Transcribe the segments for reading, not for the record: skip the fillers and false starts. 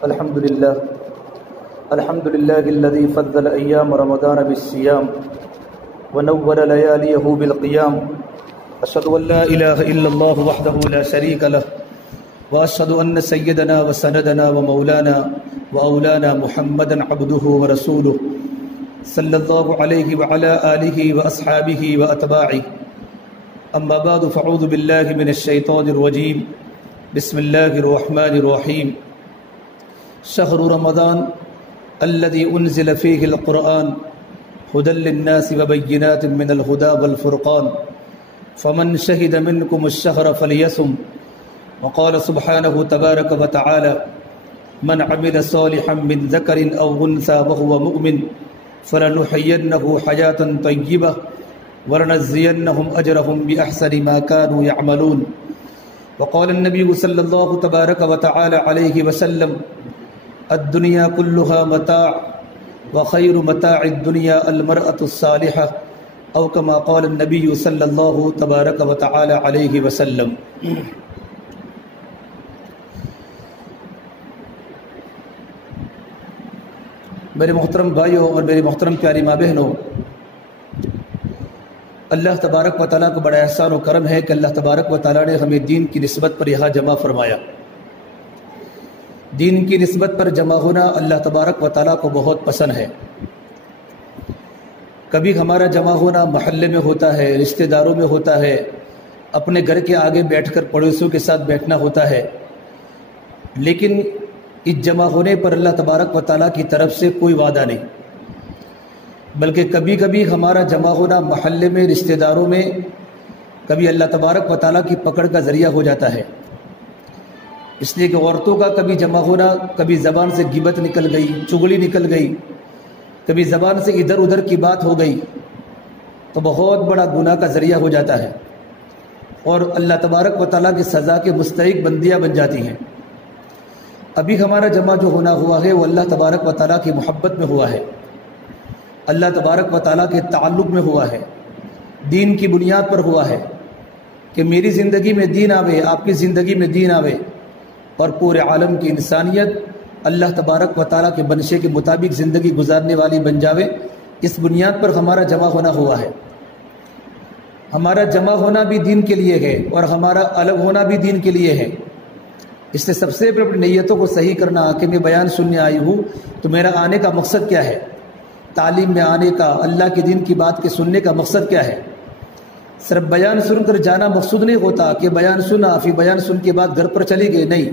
الحمد لله الذي فضل أيام رمضان بالصيام ونور لياليه بالقيام. أشهد أن لا إله إلا الله وحده لا شريك له وأشهد أن سيدنا وسندنا ومولانا وأولانا محمدا عبده ورسوله صلى الله عليه وعلى آله وأصحابه وأتباعه. أما بعد فأعوذ بالله من الشيطان الرجيم. بسم الله الرحمن الرحيم. شهر رمضان الذي أنزل فيه القرآن هدى للناس وبينات من الهدى والفرقان فمن شهد منكم الشهر فليصم. وقال سبحانه تبارك وتعالى من عمل صالحا من ذكر أو أنثى وهو مؤمن فلنحيينه حياة طيبة ولنجزينهم أجرهم بأحسن ما كانوا يعملون. وقال النبي صلى الله تبارك وتعالى عليه وسلم الدنيا كلها متاع وخير متاع الدنيا المرأة الصالحة أو كما قال النبي صلى الله تبارك وتعالى عليه وسلم. میرے محترم بھائیوں اور میری محترم پیاری ماں بہنوں، اللہ تبارک و تعالیٰ کو بڑا احسان و کرم ہے کہ اللہ تبارک و تعالیٰ نے ہمیں دین کی نسبت پر یہاں جمع فرمایا. دین کی نسبت پر جمع ہونا اللہ تبارک و تعالیٰ کو بہت پسند ہے. کبھی ہمارا جمع ہونا محلے میں ہوتا ہے، رشتہ داروں میں ہوتا ہے، اپنے گھر کے آگے بیٹھ کر پڑوسیوں کے ساتھ بیٹھنا ہوتا ہے، لیکن اس جمع ہونے پر اللہ تبارک و تعالیٰ کی طرف سے کوئی وعدہ نہیں، بلکہ کبھی کبھی ہمارا جمع ہونا محلے میں، رشتہ داروں میں، کبھی اللہ تبارک و تعالیٰ کی پکڑ کا ذریعہ ہو جاتا ہے. اس لیے کہ عورتوں کا کبھی جمع ہونا، کبھی زبان سے غیبت نکل گئی، چغلی نکل گئی، کبھی زبان سے ادھر ادھر کی بات ہو گئی تو بہت بڑا گناہ کا ذریعہ ہو جاتا ہے اور اللہ تبارک و تعالیٰ کی سزا کے مستحق بندیاں بن جاتی ہیں. ابھی ہمارا جمع جو ہونا ہوا ہے وہ اللہ تبارک و تعالیٰ کی محبت میں ہوا ہے، اللہ تبارک و تعالیٰ کے تعلق میں ہوا ہے، دین کی بنیاد پر ہوا ہے کہ میری زندگی میں دین آوے، آپ کی زندگی میں دین آوے اور پورے عالم کی انسانیت اللہ تبارک و تعالیٰ کے بنشے کے مطابق زندگی گزارنے والی بن جاوے. اس بنیاد پر ہمارا جمع ہونا ہوا ہے. ہمارا جمع ہونا بھی دین کے لیے ہے اور ہمارا الگ ہونا بھی دین کے لیے ہے. اس سے سب سے پہلے اپنی نیتوں کو صحیح کرنا کہ میں بیان سننے آئی ہوں تو میرا آنے کا مقصد کیا ہے، تعلیم میں آنے کا، اللہ کے دین کی بات کے سننے کا مقصد کیا ہے. صرف بیان سن کر جانا مقصود نہیں ہوتا کہ بیان سنا پھر بیان سن کے بعد گھر پر چلی گئے، نہیں،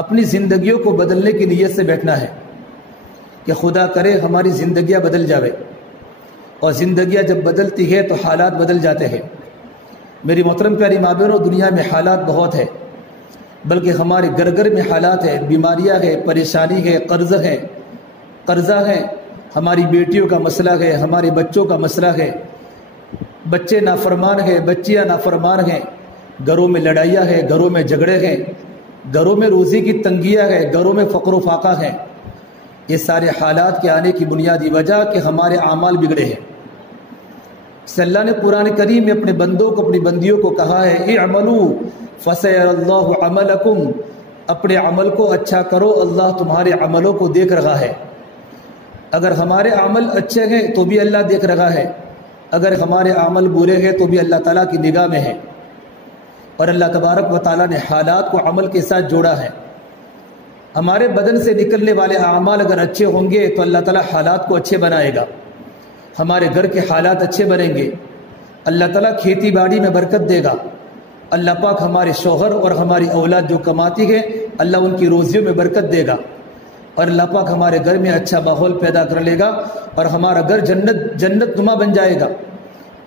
اپنی زندگیوں کو بدلنے کی نیت سے بیٹھنا ہے کہ خدا کرے ہماری زندگیاں بدل جاوے. اور زندگیاں جب بدلتی ہے تو حالات بدل جاتے ہیں. میری محترم پیاری ماں بہنوں، دنیا میں حالات بہت ہے، بلکہ ہمارے گھر گھر میں حالات ہے، بیماریاں ہے، پریشانی ہے، قرضہ ہے، ہماری بیٹیوں کا مسئلہ ہے، ہمارے بچوں کا مسئلہ ہے، بچے نافرمان ہیں، بچیاں نافرمان ہیں، گھروں میں لڑائیاں ہیں، گھروں میں جھگڑے ہیں، گھروں میں روزی کی تنگیاں ہیں، گھروں میں فقر و فاقہ ہیں. یہ سارے حالات کے آنے کی بنیادی وجہ کہ ہمارے اعمال بگڑے ہیں. اس سے اللہ نے قرآن کریم میں اپنے بندوں کو، اپنی بندیوں کو کہا ہے اعملوا فسیر اللہ عملکم، اپنے عمل کو اچھا کرو، اللہ تمہارے عملوں کو دیکھ رہا ہے. اگر ہمارے عمل اچھے ہیں تو بھی اللہ دیکھ رہا ہے، اگر ہمارے عمل برے ہیں تو بھی اللہ تعالیٰ کی نگاہ میں ہے. اور اللہ تبارک و تعالیٰ نے حالات کو عمل کے ساتھ جوڑا ہے. ہمارے بدن سے نکلنے والے اعمال اگر اچھے ہوں گے تو اللہ تعالیٰ حالات کو اچھے بنائے گا، ہمارے گھر کے حالات اچھے بنیں گے، اللہ تعالیٰ کھیتی باڑی میں برکت دے گا، اللہ پاک ہمارے شوہر اور ہماری اولاد جو کماتی ہے اللہ ان کی روزیوں میں برکت دے گا، اور اللہ پاک ہمارے گھر میں اچھا ماحول پیدا کر لے گا اور ہمارا گھر جنت نما بن جائے گا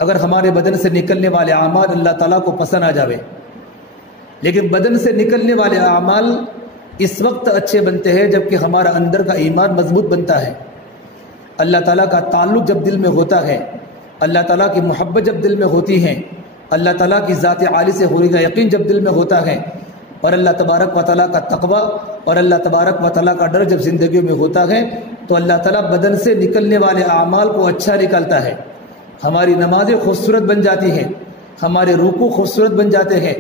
اگر ہمارے بدن سے نکلنے والے اعمال اللہ تعالیٰ کو پسند آ جاوے. لیکن بدن سے نکلنے والے اعمال اس وقت اچھے بنتے ہیں جبکہ ہمارا اندر کا ایمان مضبوط بنتا ہے. اللہ تعالیٰ کا تعلق جب دل میں ہوتا ہے، اللہ تعالیٰ کی محبت جب دل میں ہوتی ہے، اللہ تعالیٰ کی ذات عالی سے ہونے کا یقین جب دل میں ہوتا ہے، اور اللہ تبارک و تعالیٰ کا تقوی اور اللہ تبارک و تعالیٰ کا ڈر جب زندگیوں میں ہوتا ہے تو اللہ تعالیٰ بدن سے نکلنے والے اعمال کو اچھا نکالتا ہے. ہماری نمازیں خوبصورت بن جاتی ہیں، ہمارے رکوع خوبصورت بن جاتے ہیں،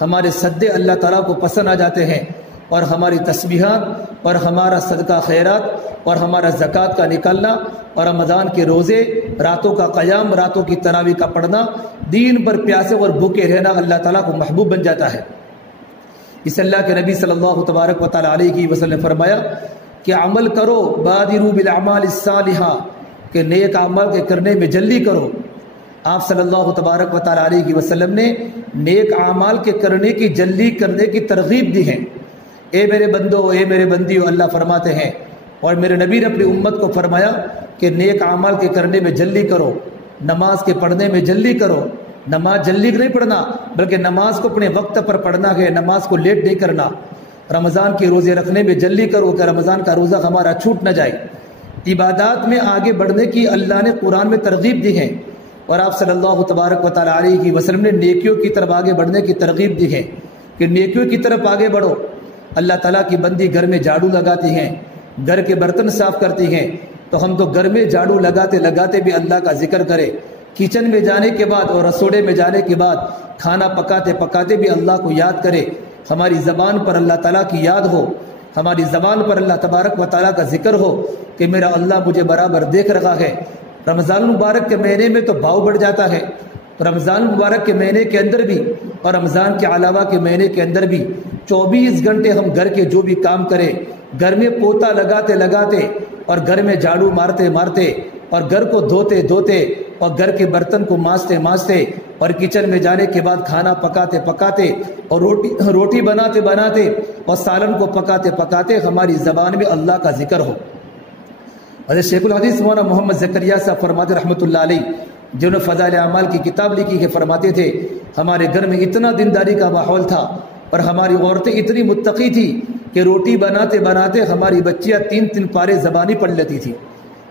ہمارے سجدے اللہ تعالیٰ کو پسند آ جاتے ہیں، اور ہماری تسبیحات اور ہمارا صدقہ خیرات اور ہمارا زکوٰۃ کا نکالنا اور رمضان کے روزے، راتوں کا قیام، راتوں کی تراویح کا پڑھنا، دین پر پیاسے اور بھوکے رہنا اللہ تعالیٰ کو محبوب بن جاتا ہے۔ اس اللہ کے نبی صلی اللہ تبارک و تعالیٰ علیہ وسلم نے فرمایا کہ عمل کرو، بادروا بالاعمال الصالحہ، کہ نیک اعمال کے کرنے میں جلدی کرو۔ آپ صلی اللہ تبارک و تعالیٰ علیہ وسلم نے نیک اعمال کے کرنے کی جلدی کرنے کی ترغیب دی ہے۔ اے میرے بندو، اے میرے بندیو، اللہ فرماتے ہیں، اور میرے نبی نے اپنی امت کو فرمایا کہ نیک اعمال کے کرنے میں جلدی کرو، نماز کے پڑھنے میں جلدی کرو۔ نماز جلدی نہیں پڑھنا، بلکہ نماز کو اپنے وقت پر پڑھنا ہے، نماز کو لیٹ نہیں کرنا۔ رمضان کے روزے رکھنے میں جلدی کرو کہ رمضان کا روزہ ہمارا چھوٹ نہ جائے۔ عبادات میں آگے بڑھنے کی اللہ نے قرآن میں ترغیب دی ہے، اور آپ صلی اللہ تبارک و تعالیٰ علیہ وسلم نے نیکیوں کی طرف آگے بڑھنے کی ترغیب دی ہے کہ نیکیوں کی طرف آگے بڑھو۔ اللہ تعالیٰ کی بندی گھر میں جھاڑو لگاتی ہیں، گھر کے برتن صاف کرتی ہیں، تو ہم تو گھر میں جھاڑو لگاتے لگاتے بھی اللہ کا ذکر کرے، کچن میں جانے کے بعد اور رسوڑے میں جانے کے بعد کھانا پکاتے پکاتے بھی اللہ کو یاد کرے، ہماری زبان پر اللہ تعالیٰ کی یاد ہو، ہماری زبان پر اللہ تبارک و تعالیٰ کا ذکر ہو کہ میرا اللہ مجھے برابر دیکھ رہا ہے۔ رمضان المبارک کے مہینے میں تو بھاؤ بڑھ جاتا ہے، رمضان المبارک کے مہینے کے اندر بھی اور رمضان کے علاوہ کے مہینے کے اندر بھی 24 گھنٹے ہم گھر کے جو بھی کام کریں، گھر میں پوتا لگاتے لگاتے اور گھر میں جھاڑو مارتے مارتے اور گھر کو دھوتے دھوتے اور گھر کے برتن کو مانجتے مانجتے اور کچن میں جانے کے بعد کھانا پکاتے پکاتے اور روٹی بناتے بناتے اور سالن کو پکاتے پکاتے ہماری زبان میں اللہ کا ذکر ہو۔ حضرت شیخ الحدیث مولانا محمد زکریا صاحب فرماتے رحمۃ اللہ علیہ، جنہوں نے فضائل اعمال کی کتاب لکھی ہے، فرماتے تھے ہمارے گھر میں اتنا دینداری کا ماحول تھا اور ہماری عورتیں اتنی متقی تھی کہ روٹی بناتے بناتے ہماری بچیاں 3 پارے زبانی پڑھ لیتی تھی۔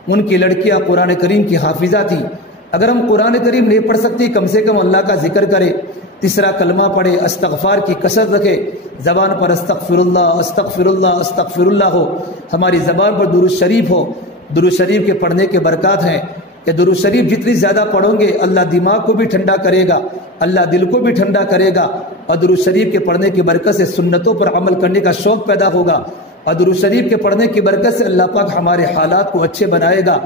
ان کی لڑکیاں قرآن کریم کی حافظہ تھی۔ اگر ہم قرآن کریم نہیں پڑھ سکتی، کم سے کم اللہ کا ذکر کرے، تیسرا کلمہ پڑھے، استغفار کی کثرت رکھے، زبان پر استغفر اللہ استغفر اللہ استغفر اللہ ہو، ہماری زبان پر درود شریف ہو۔ درود شریف کے پڑھنے کے برکات ہیں کہ درود شریف جتنی زیادہ پڑھو گے اللہ دماغ کو بھی ٹھنڈا کرے گا، اللہ دل کو بھی ٹھنڈا کرے گا، اور درود شریف کے پڑھنے کی برکت سے سنتوں پر عمل کرنے کا شوق پیدا ہوگا، اور درود شریف کے پڑھنے کی برکت سے اللہ پاک ہمارے حالات کو اچھے بنائے گا،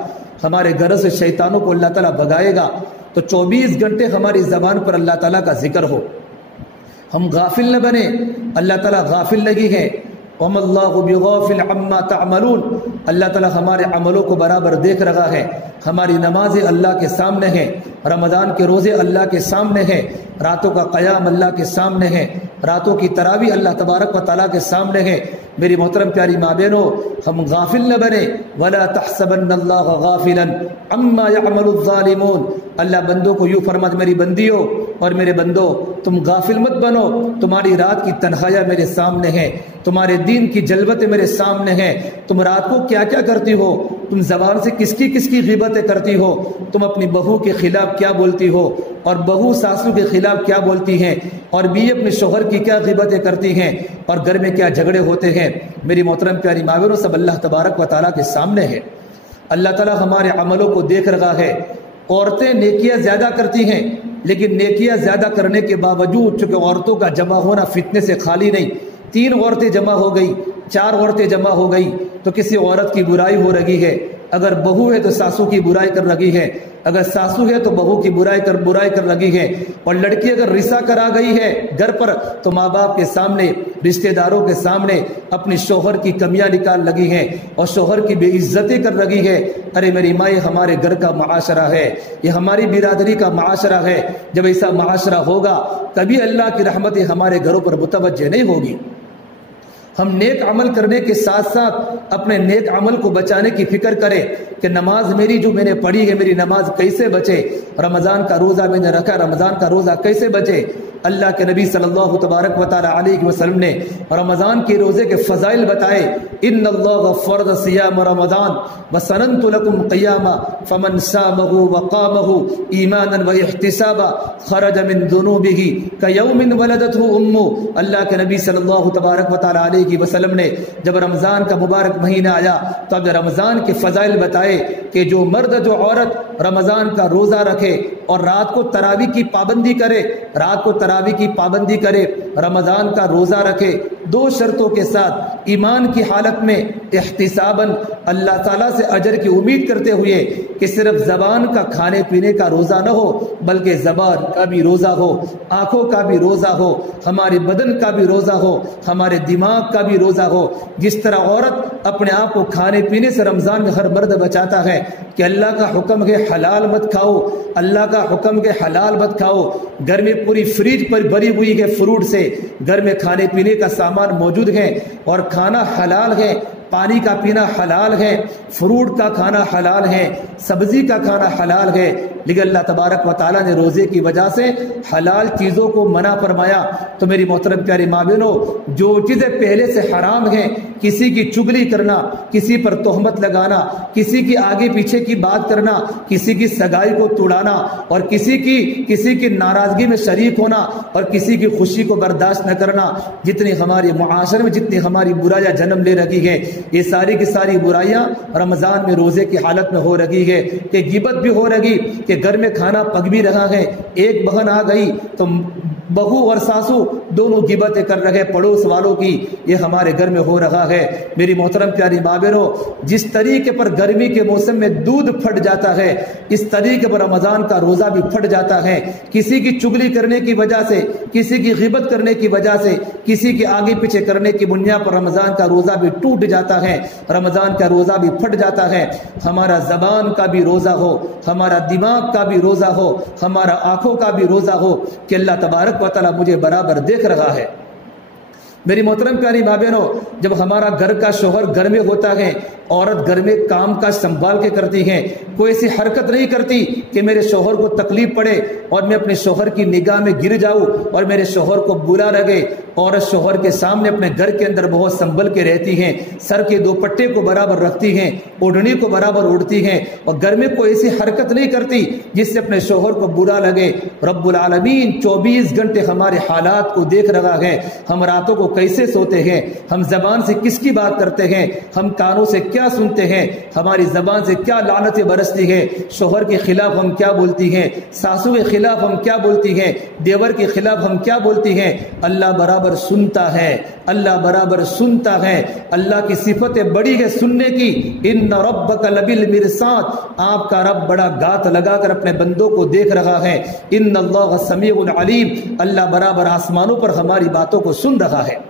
ہمارے گھر سے شیطانوں کو اللہ تعالیٰ بھگائے گا۔ تو 24 گھنٹے ہماری زبان پر اللہ تعالیٰ کا ذکر ہو، ہم غافل نہ بنے۔ اللہ تعالیٰ غافل نہیں ہے، وَمَا اللَّهُ بِغَافِلٍ عَمَّا تَعْمَلُونَ، اللہ تعالیٰ ہمارے عملوں کو برابر دیکھ رہا ہے۔ ہماری نمازیں اللہ کے سامنے ہیں، رمضان کے روزے اللہ کے سامنے ہیں، راتوں کا قیام اللہ کے سامنے ہے، راتوں کی تراویح اللہ تبارک و تعالیٰ کے سامنے ہے۔ میری محترم پیاری ماں بہنوں، ہم غافل نہ بنے۔ وَلَا تَحْسَبَنَّ اللَّهَ غَافِلًا عَمَّا يَعْمَلُ الظَّالِمُونَ، اللہ بندوں کو یوں فرماتا، میری بندیوں اور میرے بندو، تم غافل مت بنو، تمہاری رات کی تنہائیاں میرے سامنے ہیں، تمہارے دین کی جلوتیں میرے سامنے ہیں، تم رات کو کیا کیا کرتی ہو، تم زبان سے کس کی غیبتیں کرتی ہو، تم اپنی بہو کے خلاف کیا بولتی ہو، اور بہو ساسو کے خلاف کیا بولتی ہیں، اور بیوی اپنے شوہر کی کیا غیبتیں کرتی ہیں، اور گھر میں کیا جھگڑے ہوتے ہیں۔ میری محترم پیاری ماں بہنوں، سب اللہ تبارک و تعالیٰ کے سامنے ہے۔ اللہ تعالیٰ ہمارے عملوں کو دیکھ رہا ہے۔ عورتیں نیکیاں زیادہ کرتی ہیں، لیکن نیکیاں زیادہ کرنے کے باوجود چونکہ عورتوں کا جمع ہونا فتنے سے خالی نہیں، 3 عورتیں جمع ہو گئی، 4 عورتیں جمع ہو گئی تو کسی عورت کی برائی ہو رہی ہے۔ اگر بہو ہے تو ساسو کی برائی کر رہی ہے، اگر ساسو ہے تو بہو کی برائی کر رہی ہے، اور لڑکی اگر رسا کرا گئی ہے گھر پر تو ماں باپ کے سامنے، رشتہ داروں کے سامنے اپنی شوہر کی کمیاں نکال لگی ہیں اور شوہر کی بے عزتی کر رہی ہے۔ ارے میری ماں، یہ ہمارے گھر کا معاشرہ ہے، یہ ہماری برادری کا معاشرہ ہے۔ جب ایسا معاشرہ ہوگا کبھی اللہ کی رحمتیں ہمارے گھروں پر متوجہ نہیں ہوگی۔ ہم نیک عمل کرنے کے ساتھ ساتھ اپنے نیک عمل کو بچانے کی فکر کریں کہ نماز میری جو میں نے پڑھی ہے، میری نماز کیسے بچے، رمضان کا روزہ میں نے رکھا، رمضان کا روزہ کیسے بچے۔ اللہ کے نبی صلی اللہ تبارک و تعالی علیہ وسلم نے رمضان کے روزے کے فضائل بتائے۔ ان اللہ فرض صیام رمضان وسننت لكم قیاما فمن صامه وقامه ایمانا واحتسابا خرج من ذنوبه كيوم ولدته امه۔ اللہ کے نبی صلی اللہ تبارک و تعالی علیہ وسلم نے جب رمضان کا مبارک مہینہ آیا تو اب رمضان کے فضائل بتائے کہ جو مرد جو عورت رمضان کا روزہ رکھے اور رات کو تراویح کی پابندی کرے، رات کو تراویح کی پابندی کرے، رمضان کا روزہ رکھے، دو شرطوں کے ساتھ ایمان کی حالت میں احتساباً اللہ تعالیٰ سے اجر کی امید کرتے ہوئے کہ صرف زبان کا کھانے پینے کا روزہ نہ ہو بلکہ زبان کا بھی روزہ ہو، آنکھوں کا بھی روزہ ہو، ہمارے بدن کا بھی روزہ ہو، ہمارے دماغ کا بھی روزہ ہو۔ جس طرح عورت اپنے آپ کو کھانے پینے سے رمضان میں ہر مرد بچاتا ہے کہ اللہ کا حکم ہے حلال مت کھاؤ، اللہ کا حکم ہے حلال مت کھاؤ، گھر میں پوری فریج پر بھری ہوئی ہے فروٹ سے، گھر میں کھانے پینے کا سامان موجود ہے اور کھانا حلال ہے، پانی کا پینا حلال ہے، فروٹ کا کھانا حلال ہے، سبزی کا کھانا حلال ہے، لیکن اللہ تبارک و تعالیٰ نے روزے کی وجہ سے حلال چیزوں کو منع فرمایا۔ تو میری محترم پیاری ماں بہنوں، جو چیزیں پہلے سے حرام ہیں، کسی کی چگلی کرنا، کسی پر تہمت لگانا، کسی کی آگے پیچھے کی بات کرنا، کسی کی سگائی کو توڑانا اور کسی کی ناراضگی میں شریک ہونا اور کسی کی خوشی کو برداشت نہ کرنا، جتنی ہمارے معاشرے میں جتنی ہماری برائیاں جنم لے رکھی ہے، یہ ساری کی ساری برائیاں رمضان میں روزے کی حالت میں ہو رہی ہے کہ غیبت بھی ہو رہی کہ گھر میں کھانا پک بھی رہا ہے، ایک بہن آ گئی تو بہو اور ساسو دونوں غیبتیں کر رہے پڑوس والوں کی، یہ ہمارے گھر میں ہو رہا ہے۔ میری محترم پیاری ماں بہنوں، جس طریقے پر گرمی کے موسم میں دودھ پھٹ جاتا ہے اس طریقے پر رمضان کا روزہ بھی پھٹ جاتا ہے۔ کسی کی چگلی کرنے کی وجہ سے، کسی کی غیبت کرنے کی وجہ سے، کسی کے آگے پیچھے کرنے کی بنیاد پر رمضان کا روزہ بھی ٹوٹ جاتا ہے، رمضان کا روزہ بھی پھٹ جاتا ہے۔ ہمارا زبان کا بھی روزہ ہو، ہمارا دماغ کا بھی روزہ ہو، ہمارا آنکھوں کا بھی روزہ ہو کہ اللہ تبارک و تعالیٰ مجھے برابر دیکھ رہا ہے۔ میری محترم پیاری ماں بہنوں، جب ہمارا گھر کا شوہر گھر میں ہوتا ہے، عورت گھر میں کام کا سنبھال کے کرتی ہے، کوئی ایسی حرکت نہیں کرتی کہ میرے شوہر کو تکلیف پڑے اور میں اپنے شوہر کی نگاہ میں گر جاؤں اور میرے شوہر کو برا لگے۔ عورت شوہر کے سامنے اپنے گھر کے اندر بہت سنبھل کے رہتی ہیں، سر کے دوپٹے کو برابر رکھتی ہیں، اوڑھنی کو برابر اوڑھتی ہیں اور گھر میں کوئی ایسی حرکت نہیں کرتی جس سے اپنے شوہر کو برا لگے۔ رب العالمین 24 گھنٹے ہمارے حالات کو دیکھ رہا ہے، ہم راتوں کو کیسے سوتے ہیں، ہم زبان سے کس کی بات کرتے ہیں، ہم کانوں سے کیا سنتے ہیں، ہماری زبان سے کیا لعنتیں برستی ہیں، شوہر کے خلاف ہم کیا بولتی ہیں، ساسو کے خلاف ہم کیا بولتی ہیں، دیور کے خلاف ہم کیا بولتی ہیں۔ اللہ برابر سنتا ہے، اللہ برابر سنتا ہے۔ اللہ کی صفت بڑی ہے سننے کی، ان ربک لبالمرصاد، آپ کا رب بڑا گات لگا کر اپنے بندوں کو دیکھ رہا ہے۔ ان اللہ سمیع علیم، اللہ برابر آسمانوں پر ہماری باتوں کو سن رہا ہے۔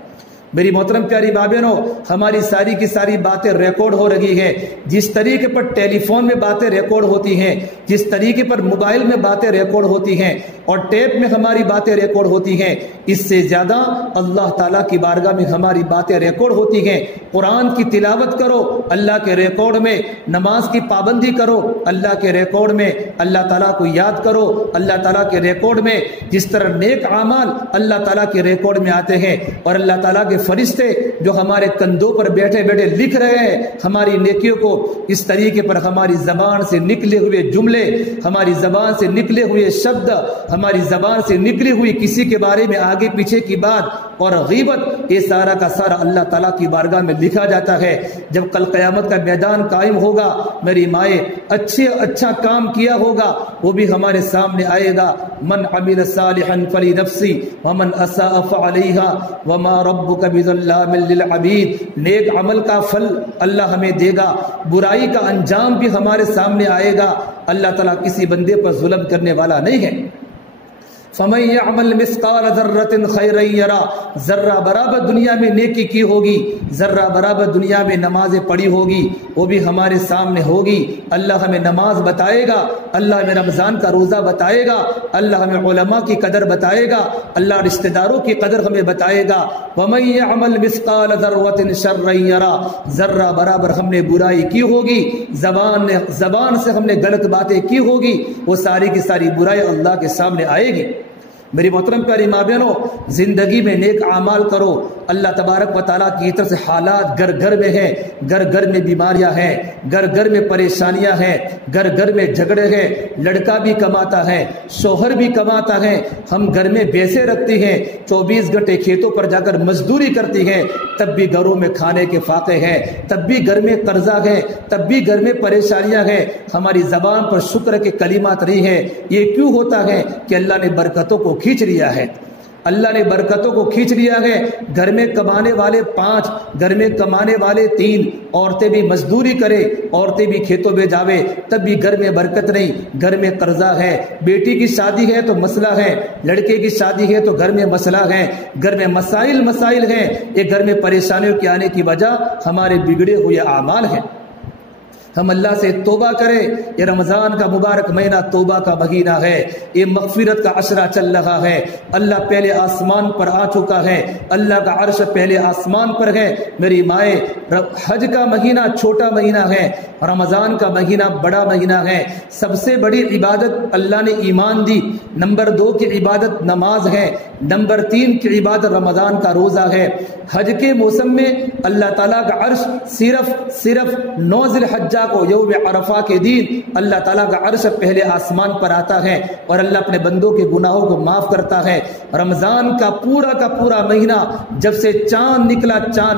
میری محترم پیاری ماں بہنوں، ہماری ساری کی ساری باتیں ریکارڈ ہو رہی ہے۔ جس طریقے پر ٹیلی فون میں باتیں ریکارڈ ہوتی ہیں، جس طریقے پر موبائل میں باتیں ریکارڈ ہوتی ہیں اور ٹیپ میں ہماری باتیں ریکارڈ ہوتی ہیں، اس سے زیادہ اللہ تعالیٰ کی بارگاہ میں ہماری باتیں ریکارڈ ہوتی ہیں۔ قرآن کی تلاوت کرو اللہ کے ریکارڈ میں، نماز کی پابندی کرو اللہ کے ریکارڈ میں، اللہ تعالیٰ کو یاد کرو اللہ تعالیٰ کے ریکارڈ میں۔ جس طرح نیک اعمال اللہ تعالیٰ کے ریکارڈ میں آتے ہیں اور اللہ تعالیٰ کے فرشتے جو ہمارے کندھوں پر بیٹھے بیٹھے لکھ رہے ہیں ہماری نیکیوں کو، اس طریقے پر ہماری زبان سے نکلے ہوئے جملے، ہماری زبان سے نکلے ہوئے شبد، ہماری زبان سے نکلی ہوئی کسی کے بارے میں آگے پیچھے کی بات اور غیبت، یہ سارا کا سارا اللہ تعالیٰ کی بارگاہ میں لکھا جاتا ہے۔ جب کل قیامت کا میدان قائم ہوگا، میری مائیں اچھا کام کیا ہوگا وہ بھی ہمارے سامنے آئے گا۔ من عمل صالحا فلنفسہ ومن اساء فعلیہا وما ربک بظلام للعبید، نیک عمل کا پھل اللہ ہمیں دے گا، برائی کا انجام بھی ہمارے سامنے آئے گا۔ اللہ تعالیٰ کسی بندے پر ظلم کرنے والا نہیں ہے۔ فَمَن يَعْمَلْ مِثْقَالَ ذَرَّةٍ خَيْرًا يَرَهُ، ذرہ برابر دنیا میں نیکی کی ہوگی، ذرہ برابر دنیا میں نمازیں پڑھی ہوگی، وہ بھی ہمارے سامنے ہوگی۔ اللہ ہمیں نماز بتائے گا، اللہ ہمیں رمضان کا روزہ بتائے گا، اللہ ہمیں علماء کی قدر بتائے گا، اللہ رشتہ داروں کی قدر ہمیں بتائے گا۔ وَمَن يَعْمَلْ مِثْقَالَ ذَرَّةٍ شَرًّا يَرَهُ، ذرہ برابر ہم نے برائی کی ہوگی، زبان سے ہم نے غلط باتیں کی ہوگی، وہ ساری کی ساری برائی اللہ کے سامنے آئے گی۔ میری محترم پیاری ماں بہنوں، زندگی میں نیک اعمال کرو۔ اللہ تبارک و تعالیٰ کی طرف سے حالات گھر گھر میں ہیں، گھر گھر میں بیماریاں ہیں، گھر گھر میں پریشانیاں ہیں، گھر گھر میں جھگڑے ہیں، لڑکا بھی کماتا ہے، شوہر بھی کماتا ہے، ہم گھر میں بیسے رکھتی ہیں، 24 گھنٹے کھیتوں پر جا کر مزدوری کرتی ہیں، تب بھی گھروں میں کھانے کے فاقے ہیں، تب بھی گھر میں قرضہ ہے، تب بھی گھر میں پریشانیاں ہیں، ہماری زبان پر شکر کے کلمات نہیں ہیں۔ یہ کیوں ہوتا ہے کہ اللہ نے برکتوں کو کھینچ لیا ہے۔ اللہ نے برکتوں کو کھینچ لیا ہے. گھر میں کمانے والے 5, گھر میں کمانے والے 3, عورتیں بھی مزدوری کرے, عورتیں بھی کھیتوں میں جاوے, تب بھی گھر میں برکت نہیں. گھر میں قرضہ ہے, بیٹی کی شادی ہے تو مسئلہ ہے, لڑکے کی شادی ہے تو گھر میں مسئلہ ہے, گھر میں مسائل ہیں. یہ گھر میں پریشانیوں کے آنے کی وجہ ہمارے بگڑے ہوئے اعمال ہیں. ہم اللہ سے توبہ کریں. یہ رمضان کا مبارک مہینہ توبہ کا مہینہ ہے. یہ مغفرت کا عشرہ چل رہا ہے. اللہ پہلے آسمان پر آ چکا ہے. اللہ کا عرش پہلے آسمان پر ہے. میری مائیں, حج کا مہینہ چھوٹا مہینہ ہے, رمضان کا مہینہ بڑا مہینہ ہے. سب سے بڑی عبادت اللہ نے ایمان دی. نمبر 2 کی عبادت نماز ہے. نمبر 3 کی عبادت رمضان کا روزہ ہے. حج کے موسم میں اللہ تعالیٰ کا عرش صرف 9 ذی الحجہ کو یوم عرفہ کے دن اللہ تعالیٰ کا عرش پہلے آسمان پر آتا ہے اور اللہ اپنے بندوں کے گناہوں کو معاف کرتا ہے. رمضان کا پورا مہینہ جب سے چاند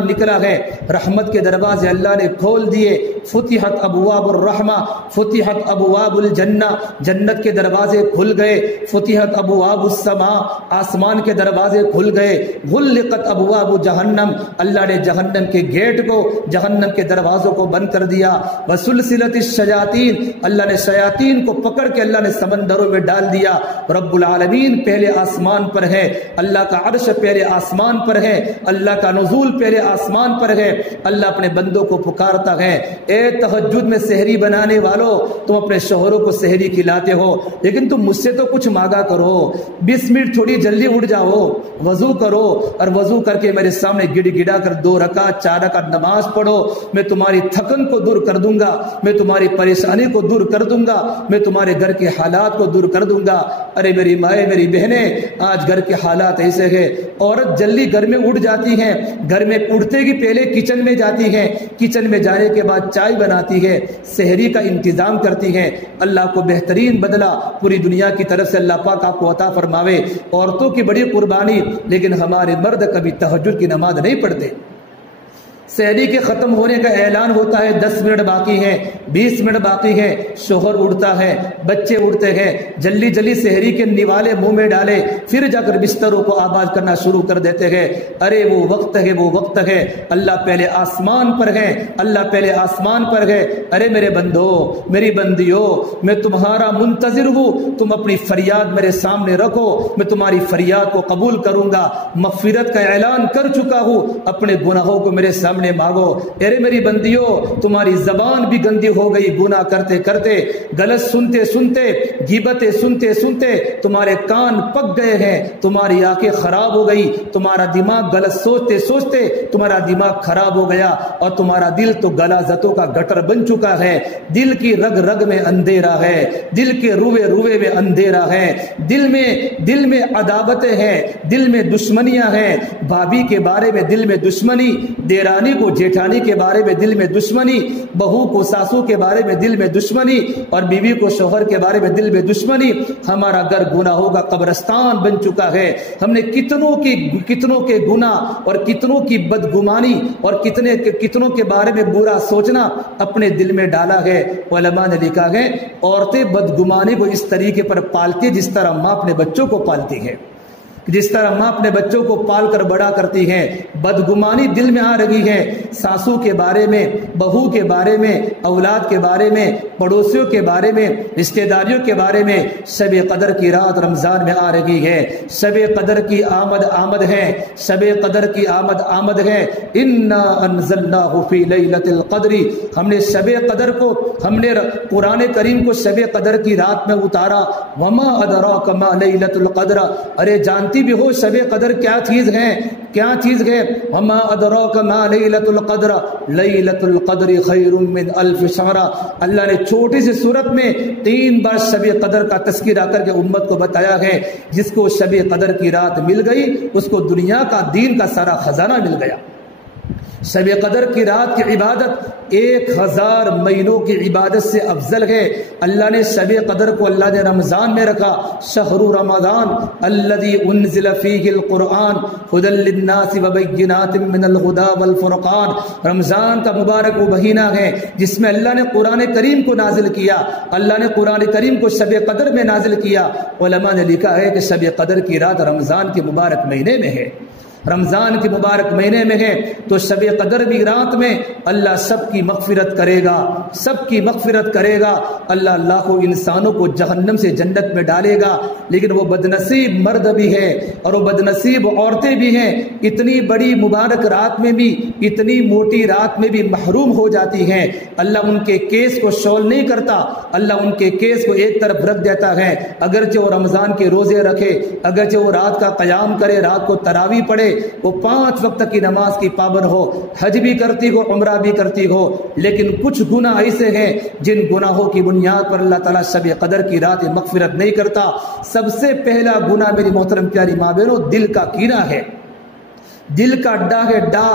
نکلا ہے, رحمت کے دروازے اللہ نے کھول دیے. فتحت ابواب الرحمہ, فتحت ابواب الجنہ, جنت کے دروازے کھل گئے. فتحت ابواب السماء, آسمان کے دروازے کھل گئے. غلقت ابواب جہنم, اللہ نے جہنم کے گیٹ کو, جہنم کے دروازوں کو بند کر دیا. وسلسلت الشیاطین, اللہ نے شیاطین کو پکڑ کے اللہ نے سمندروں میں ڈال دیا. رب العالمین پہلے آسمان پر ہے, اللہ کا عرش پہلے آسمان پر ہے, اللہ کا نزول پہلے آسمان پر ہے. اللہ اپنے بندوں کو پکارتا ہے, اے تہجد میں سحری بنانے والوں, تم اپنے شوہروں کو سحری کھلاتے ہو, لیکن تم مجھ سے تو کچھ مانگا کرو. 20 منٹ تھوڑی جلدی اٹھ جاؤ, وضو کرو, اور وضو کر کے میرے سامنے گڑ گڑا کر 2 رکعت 4 رکعت نماز پڑھو. میں تمہاری تھکن کو دور کر دوں گا, میں تمہاری پریشانی کو دور کر دوں گا, میں تمہارے گھر کے حالات کو دور کر دوں گا. ارے میری مائیں, میری بہنیں, آج گھر کے حالات ایسے ہیں. عورت جلدی گھر میں اٹھ جاتی ہیں, گھر میں اٹھتے ہی پہلے کچن میں جاتی ہیں, کچن میں جانے کے بعد چائے بناتی ہے, سحری کا انتظام کرتی ہیں. اللہ کو بہترین بدلہ پوری دنیا کی طرف سے اللہ پاک آپ کو عطا فرماوے. عورتوں کی بڑی قربانی, لیکن ہمارے مرد کبھی تہجد کی نماز نہیں پڑھتے. سحری کے ختم ہونے کا اعلان ہوتا ہے, 10 منٹ باقی ہیں, 20 منٹ باقی ہیں, شوہر اٹھتا ہے, بچے اٹھتے ہیں, جلدی سحری کے نوالے منہ میں ڈالے, پھر جا کر بستروں کو آباد کرنا شروع کر دیتے ہیں. ارے وہ وقت ہے, اللہ پہلے آسمان پر ہے, اللہ پہلے آسمان پر ہے. ارے میرے بندو, میری بندیوں, میں تمہارا منتظر ہوں, تم اپنی فریاد میرے سامنے رکھو, میں تمہاری فریاد کو قبول کروں گا. مغفرت کا اعلان کر چکا ہوں, اپنے گناہوں کو میرے سامنے مانگو. ارے میری بندیوں, تمہاری زبان بھی گندی ہو گئی گناہ کرتے کرتے, غلط سنتے غیبتیں سنتے تمہارے کان پک گئے ہیں, تمہاری آنکھیں خراب ہو گئی, تمہارا دماغ غلط سوچتے تمہارا دماغ خراب ہو گیا, اور تمہارا دل تو غلاظتوں کا گٹر بن چکا ہے. دل کی رگ میں اندھیرا ہے, دل کے روے میں اندھیرا ہے, دل میں عداوتیں ہیں, دل میں دشمنیاں ہیں. بھابھی کے بارے میں دل میں دشمنی, دیرانی کو جیٹھانی کے بارے میں دل میں دشمنی, بہو کو ساسو کے بارے میں دل میں دشمنی, اور بیوی کو شوہر کے بارے میں دل میں دشمنی. ہمارا گھر گناہوں کا قبرستان بن چکا ہے. ہم نے کتنوں کے گناہ اور کتنوں کی بدگمانی اور کتنوں کے بارے میں برا سوچنا اپنے دل میں ڈالا ہے. علماء نے لکھا ہے, عورتیں بدگمانی کو اس طریقے پر پالتی جس طرح ماں اپنے بچوں کو پالتی ہے, جس طرح ماں اپنے بچوں کو پال کر بڑا کرتی ہے. بدگمانی دل میں آ رہی ہے, ساسو کے بارے میں, بہو کے بارے میں, اولاد کے بارے میں, پڑوسیوں کے بارے میں, رشتہ داریوں کے بارے میں. شب قدر کی رات رمضان میں آ رہی ہے, شب قدر کی آمد ہے, شب قدر کی آمد ہے. انا انزلناہ فی لیلۃ القدر, ہم نے شب قدر کو, ہم نے قرآن کریم کو شب قدر کی رات میں اتارا. وما ادراک ما لیلۃ القدر, ارے جانتے بھی ہو شب قدر کیا چیز ہے. وما ادراک ما لیلۃ القدر, لیلۃ القدر خیر من الف شہر. اللہ نے چھوٹی سی سورت میں 3 بار شب قدر کا تذکرہ کر کے امت کو بتایا ہے. جس کو شب قدر کی رات مل گئی, اس کو دنیا کا دین کا سارا خزانہ مل گیا. شب قدر کی رات کی عبادت 1000 مہینوں کی عبادت سے افضل ہے۔ اللہ نے شب قدر کو اللہ نے رمضان میں رکھا، شہر رمضان الذی انزل فیہ القرآن ھدی للناس وبینات من الہدی والفرقان۔ رمضان کا مبارک وہ مہینہ ہے جس میں اللہ نے قرآن کریم کو نازل کیا، اللہ نے قرآن کریم کو شب قدر میں نازل کیا۔ علماء نے لکھا ہے کہ شب قدر کی رات رمضان کے مبارک مہینے میں ہے، رمضان کے مبارک مہینے میں ہے، تو شب قدر بھی رات میں اللہ سب کی مغفرت کرے گا، سب کی مغفرت کرے گا۔ اللہ لاکھوں انسانوں کو جہنم سے جنت میں ڈالے گا، لیکن وہ بدنصیب مرد بھی ہے اور وہ بدنصیب عورتیں بھی ہیں، اتنی بڑی مبارک رات میں بھی، اتنی موٹی رات میں بھی محروم ہو جاتی ہیں۔ اللہ ان کے کیس کو شول نہیں کرتا، اللہ ان کے کیس کو ایک طرف رکھ دیتا ہے۔ اگرچہ وہ رمضان کے روزے رکھے، اگرچہ وہ رات کا قیام کرے، رات کو تراویح پڑھے، وہ 5 وقت کی نماز کی پابند ہو، حج بھی کرتی ہو، عمرہ بھی کرتی ہو، لیکن کچھ گناہ ایسے ہیں جن گناہوں کی بنیاد پر اللہ تعالیٰ شب قدر کی رات مغفرت نہیں کرتا۔ سب سے پہلا گناہ میری محترم پیاری ماں بہنوں دل کا کینہ ہے، دل کا ڈا ہے، ڈا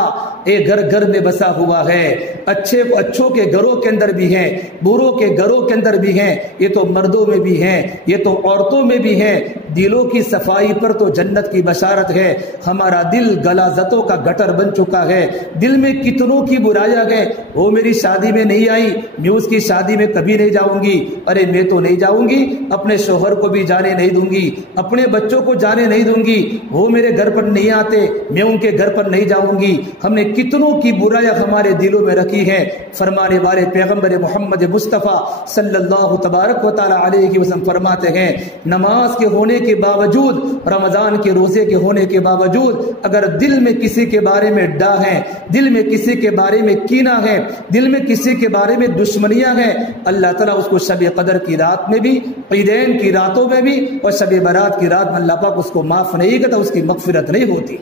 ایک گھر گھر میں بسا ہوا ہے، اچھوں کے گھروں کے اندر بھی ہیں، بروں کے گھروں کے اندر بھی ہیں، یہ تو مردوں میں بھی ہیں، یہ تو عورتوں میں بھی ہیں۔ دلوں کی صفائی پر تو جنت کی بشارت ہے۔ ہمارا دل غلاظتوں کا گٹر بن چکا ہے، دل میں کتنوں کی برائیاں ہیں، وہ میری شادی میں نہیں آئی، میں اس کی شادی میں کبھی نہیں جاؤں گی، ارے میں تو نہیں جاؤں گی، اپنے شوہر کو بھی جانے نہیں دوں گی، اپنے بچوں کو جانے نہیں دوں گی، وہ میرے گھر پر نہیں آتے، میں ان کے گھر پر نہیں جاؤں گی۔ ہم نے کتنوں کی برائیاں ہمارے دلوں میں رکھی ہیں۔ فرمانے والے پیغمبر محمد مصطفیٰ صلی اللہ تبارک و تعالی علیہ وسلم فرماتے ہیں، نماز کے ہونے کے باوجود، رمضان کے روزے کے ہونے کے باوجود، اگر دل میں کسی کے بارے میں ڈا ہے، دل میں کسی کے بارے میں کینہ ہے، دل میں کسی کے بارے میں دشمنیاں ہیں، اللہ تعالیٰ اس کو شب قدر کی رات میں بھی، عیدین کی راتوں میں بھی اور شب برات کی رات میں اللہ پاک اس کو معاف نہیں کرتا، اس کی مغفرت نہیں ہوتی۔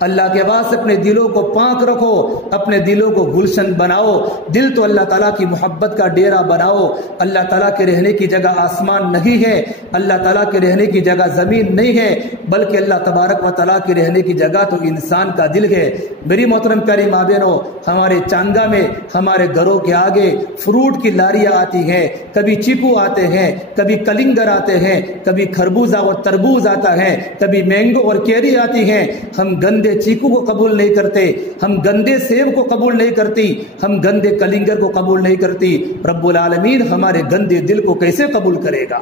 اللہ کے واسطے اپنے دلوں کو پاک رکھو، اپنے دلوں کو گلشن بناؤ، دل تو اللہ تعالیٰ کی محبت کا ڈیرا بناؤ۔ اللہ تعالیٰ کے رہنے کی جگہ آسمان نہیں ہے، اللہ تعالیٰ کے رہنے کی جگہ زمین نہیں ہے، بلکہ اللہ تبارک و تعالیٰ کی رہنے کی جگہ تو انسان کا دل ہے۔ میری محترم پیاری ماں بہنوں، ہمارے چانگا میں، ہمارے گھروں کے آگے فروٹ کی لاریاں آتی ہیں، کبھی چیکو آتے ہیں، کبھی کلنگر آتے ہیں، کبھی خربوزہ اور تربوز آتا ہے، کبھی مینگو اور کیری آتی ہیں۔ ہم گندے چیکو کو قبول نہیں کرتے، ہم گندے سیب کو قبول نہیں کرتی، ہم گندے کلنگر کو قبول نہیں کرتی۔ رب العالمین ہمارے گندے دل کو کیسے قبول کرے گا؟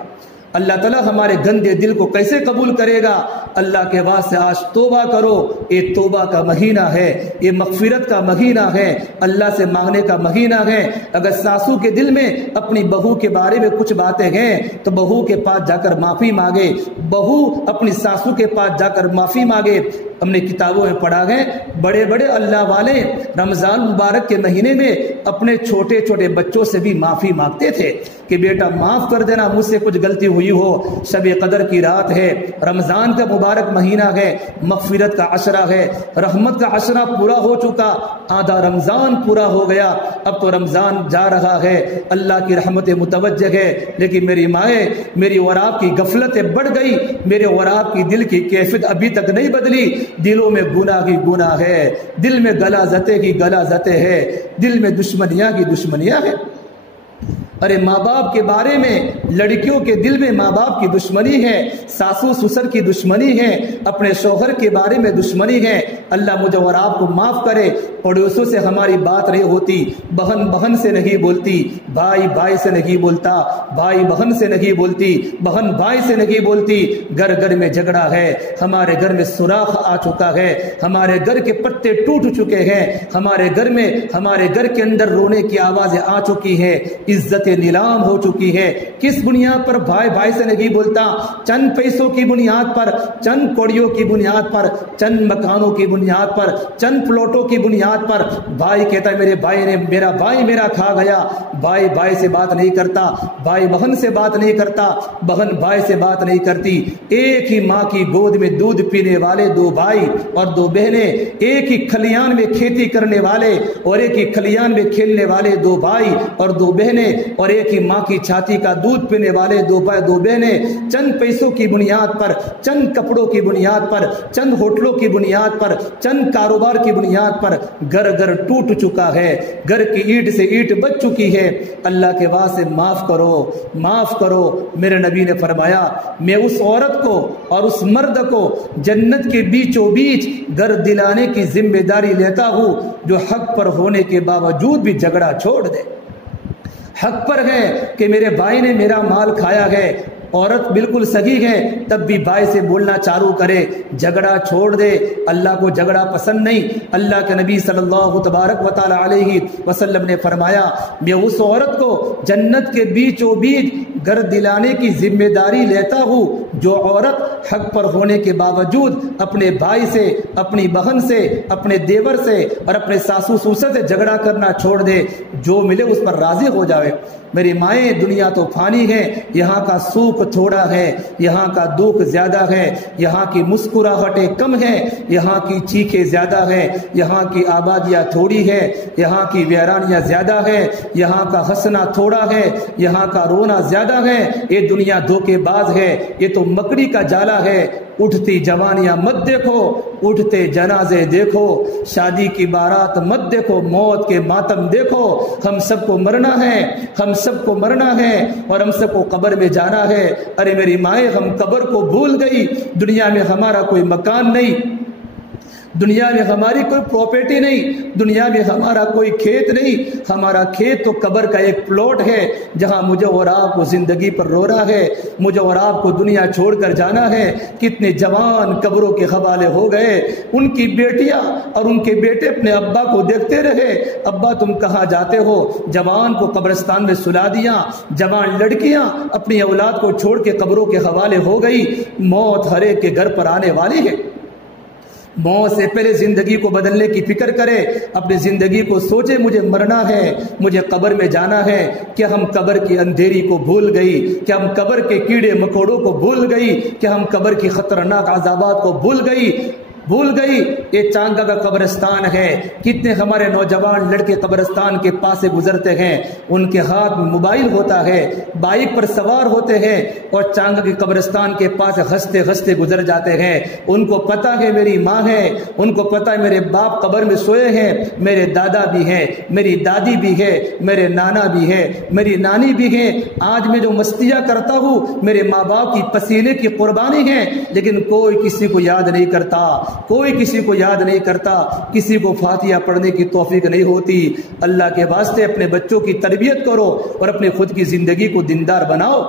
اللہ تعالیٰ ہمارے گندے دل کو کیسے قبول کرے گا؟ اللہ کے واسطے آج توبہ کرو، یہ توبہ کا مہینہ ہے، یہ مغفرت کا مہینہ ہے، اللہ سے مانگنے کا مہینہ ہے۔ اگر ساسو کے دل میں اپنی بہو کے بارے میں کچھ باتیں ہیں تو بہو کے پاس جا کر معافی مانگے، بہو اپنی ساسو کے پاس جا کر معافی مانگے۔ ہم نے کتابوں میں پڑھا ہے، بڑے بڑے اللہ والے رمضان مبارک کے مہینے میں اپنے چھوٹے چھوٹے بچوں سے بھی معافی مانگتے تھے کہ بیٹا معاف کر دینا، مجھ سے کچھ غلطی ہوئی ہو۔ شب قدر کی رات ہے، رمضان کا مبارک مہینہ ہے، مغفرت کا عشرہ ہے، رحمت کا عشرہ پورا ہو چکا، آدھا رمضان پورا ہو گیا، اب تو رمضان جا رہا ہے، اللہ کی رحمت متوجہ ہے، لیکن میری مائیں، میری اور آپ کی غفلتیں بڑھ گئی، میرے اور آپ کی دل کی کیفیت ابھی تک نہیں بدلی۔ دلوں میں گناہ کی گناہ ہے، دل میں غلاظتیں کی غلاظتیں ہے، دل میں دشمنیاں کی دشمنیاں ہے۔ ارے ماں باپ کے بارے میں، لڑکیوں کے دل میں ماں باپ کی دشمنی ہے، ساسو سسر کی دشمنی ہے، اپنے شوہر کے بارے میں دشمنی ہے۔ اللہ مجھے اور آپ کو معاف کرے۔ پڑوسوں سے ہماری بات نہیں ہوتی، بہن بہن سے نہیں بولتی، بھائی بھائی سے نہیں بولتا، بھائی بہن سے نہیں بولتی، بہن بھائی سے نہیں بولتی، گھر گھر میں جھگڑا ہے، ہمارے گھر میں سوراخ آ چکا ہے، ہمارے گھر کے پتے ٹوٹ چکے ہیں، ہمارے گھر میں، ہمارے گھر کے اندر رونے کی آوازیں آ چکی ہے، عزت نیلام ہو چکی ہے۔ کس بنیاد پر بھائی بھائی سے نہیں بولتا؟ چند پیسوں کی بنیاد پر، چند کوڑیوں کی بنیاد پر، چند مکانوں کی بنیاد پر، چند پلاٹوں کی بنیاد پر۔ بھائی کہتا ہے میرے بھائی نے، میرا بھائی میرا کھا گیا، بھائی بھائی سے بات نہیں کرتا، بھائی بہن سے بات نہیں کرتا، بہن بھائی سے بات نہیں کرتی۔ ایک ہی ماں کی گود میں دودھ پینے والے دو بھائی اور دو بہنیں، ایک ہی کھلیان میں کھیتی کرنے والے اور ایک ہی کھلیان میں کھیلنے والے دو بھائی اور دو بہنیں، اور ایک ہی ماں کی چھاتی کا دودھ پینے والے دو بھائی دو بہنیں چند پیسوں کی بنیاد پر، چند کپڑوں کی بنیاد پر، چند ہوٹلوں کی بنیاد پر، چند کاروبار کی بنیاد پر گھر گھر ٹوٹ چکا ہے، گھر کی اینٹ سے اینٹ بچ چکی ہے۔ اللہ کے واسطے معاف کرو، معاف کرو۔ میرے نبی نے فرمایا میں اس عورت کو اور اس مرد کو جنت کے بیچوں بیچ گھر دلانے کی ذمہ داری لیتا ہوں جو حق پر ہونے کے باوجود بھی جھگڑا چھوڑ دے۔ حق پر ہے کہ میرے بھائی نے میرا مال کھایا ہے، عورت بالکل صحیح ہے، تب بھی بھائی سے بولنا چالو کرے، جھگڑا چھوڑ دے۔ اللہ کو جھگڑا پسند نہیں۔ اللہ کے نبی صلی اللہ تبارک و تعالی علیہ وسلم نے فرمایا میں اس عورت کو جنت کے بیچوں بیچ گھر دلانے کی ذمہ داری لیتا ہوں جو عورت حق پر ہونے کے باوجود اپنے بھائی سے، اپنی بہن سے، اپنے دیور سے اور اپنے ساسو سسر سے جھگڑا کرنا چھوڑ دے، جو ملے اس پر راضی ہو جاوے۔ میری مائیں، دنیا تو فانی ہے، یہاں کا سوکھ تھوڑا ہے، یہاں کا دکھ زیادہ ہے، یہاں کی مسکراہٹیں کم ہیں، یہاں کی چیخیں زیادہ ہیں، یہاں کی آبادیاں تھوڑی ہے، یہاں کی ویرانیاں زیادہ ہے، یہاں کا ہنسنا تھوڑا ہے، یہاں کا رونا زیادہ ہے۔ یہ دنیا دھوکے باز ہے، یہ تو مکڑی کا جالا ہے۔ اٹھتی جوانیاں مت دیکھو، اٹھتے جنازے دیکھو، شادی کی بارات مت دیکھو، موت کے ماتم دیکھو۔ ہم سب کو مرنا ہے، ہم سب کو مرنا ہے اور ہم سب کو قبر میں جانا ہے۔ ارے میری مائیں، ہم قبر کو بھول گئی۔ دنیا میں ہمارا کوئی مکان نہیں، دنیا میں ہماری کوئی پراپرٹی نہیں، دنیا میں ہمارا کوئی کھیت نہیں۔ ہمارا کھیت تو قبر کا ایک پلاٹ ہے جہاں مجھے اور آپ کو زندگی پر رو رہا ہے، مجھے اور آپ کو دنیا چھوڑ کر جانا ہے۔ کتنے جوان قبروں کے حوالے ہو گئے، ان کی بیٹیاں اور ان کے بیٹے اپنے ابا کو دیکھتے رہے، ابا تم کہاں جاتے ہو؟ جوان کو قبرستان میں سلا دیا، جوان لڑکیاں اپنی اولاد کو چھوڑ کے قبروں کے حوالے ہو گئی۔ موت ہر ایک کے گھر پر آنے والی ہے۔ موت سے پہلے زندگی کو بدلنے کی فکر کرے، اپنی زندگی کو سوچے مجھے مرنا ہے، مجھے قبر میں جانا ہے۔ کیا ہم قبر کی اندھیری کو بھول گئی؟ کیا ہم قبر کے کیڑے مکوڑوں کو بھول گئی؟ کیا ہم قبر کی خطرناک عذابات کو بھول گئی؟ یہ چانگا کا قبرستان ہے۔ کتنے ہمارے نوجوان لڑکے قبرستان کے پاس سے گزرتے ہیں، ان کے ہاتھ میں موبائل ہوتا ہے، بائک پر سوار ہوتے ہیں اور چانگا کے قبرستان کے پاس ہنستے ہنستے گزر جاتے ہیں۔ ان کو پتہ ہے میری ماں ہے، ان کو پتہ ہے میرے باپ قبر میں سوئے ہیں، میرے دادا بھی ہیں، میری دادی بھی ہے، میرے نانا بھی ہے، میری نانی بھی ہے۔ آج میں جو مستیاں کرتا ہوں میرے ماں باپ کی پسینے کی قربانی ہے، لیکن کوئی کسی کو یاد نہیں کرتا، کوئی کسی کو یاد نہیں کرتا، کسی کو فاتحہ پڑھنے کی توفیق نہیں ہوتی۔ اللہ کے واسطے اپنے بچوں کی تربیت کرو اور اپنی خود کی زندگی کو دیندار بناؤ،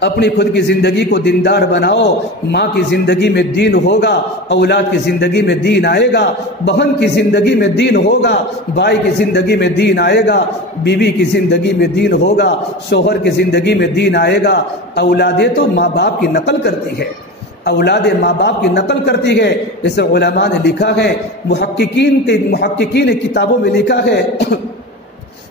اپنی خود کی زندگی کو دیندار بناؤ۔ ماں کی زندگی میں دین ہوگا، اولاد کی زندگی میں دین آئے گا، بہن کی زندگی میں دین ہوگا، بھائی کی زندگی میں دین آئے گا، بیوی کی زندگی میں دین ہوگا، شوہر کی زندگی میں دین آئے گا۔ اولادیں تو ماں باپ کی نقل کرتی ہے، اولاد ماں باپ کی نقل کرتی ہے۔ جیسے علماء نے لکھا ہے، محققین کتابوں میں لکھا ہے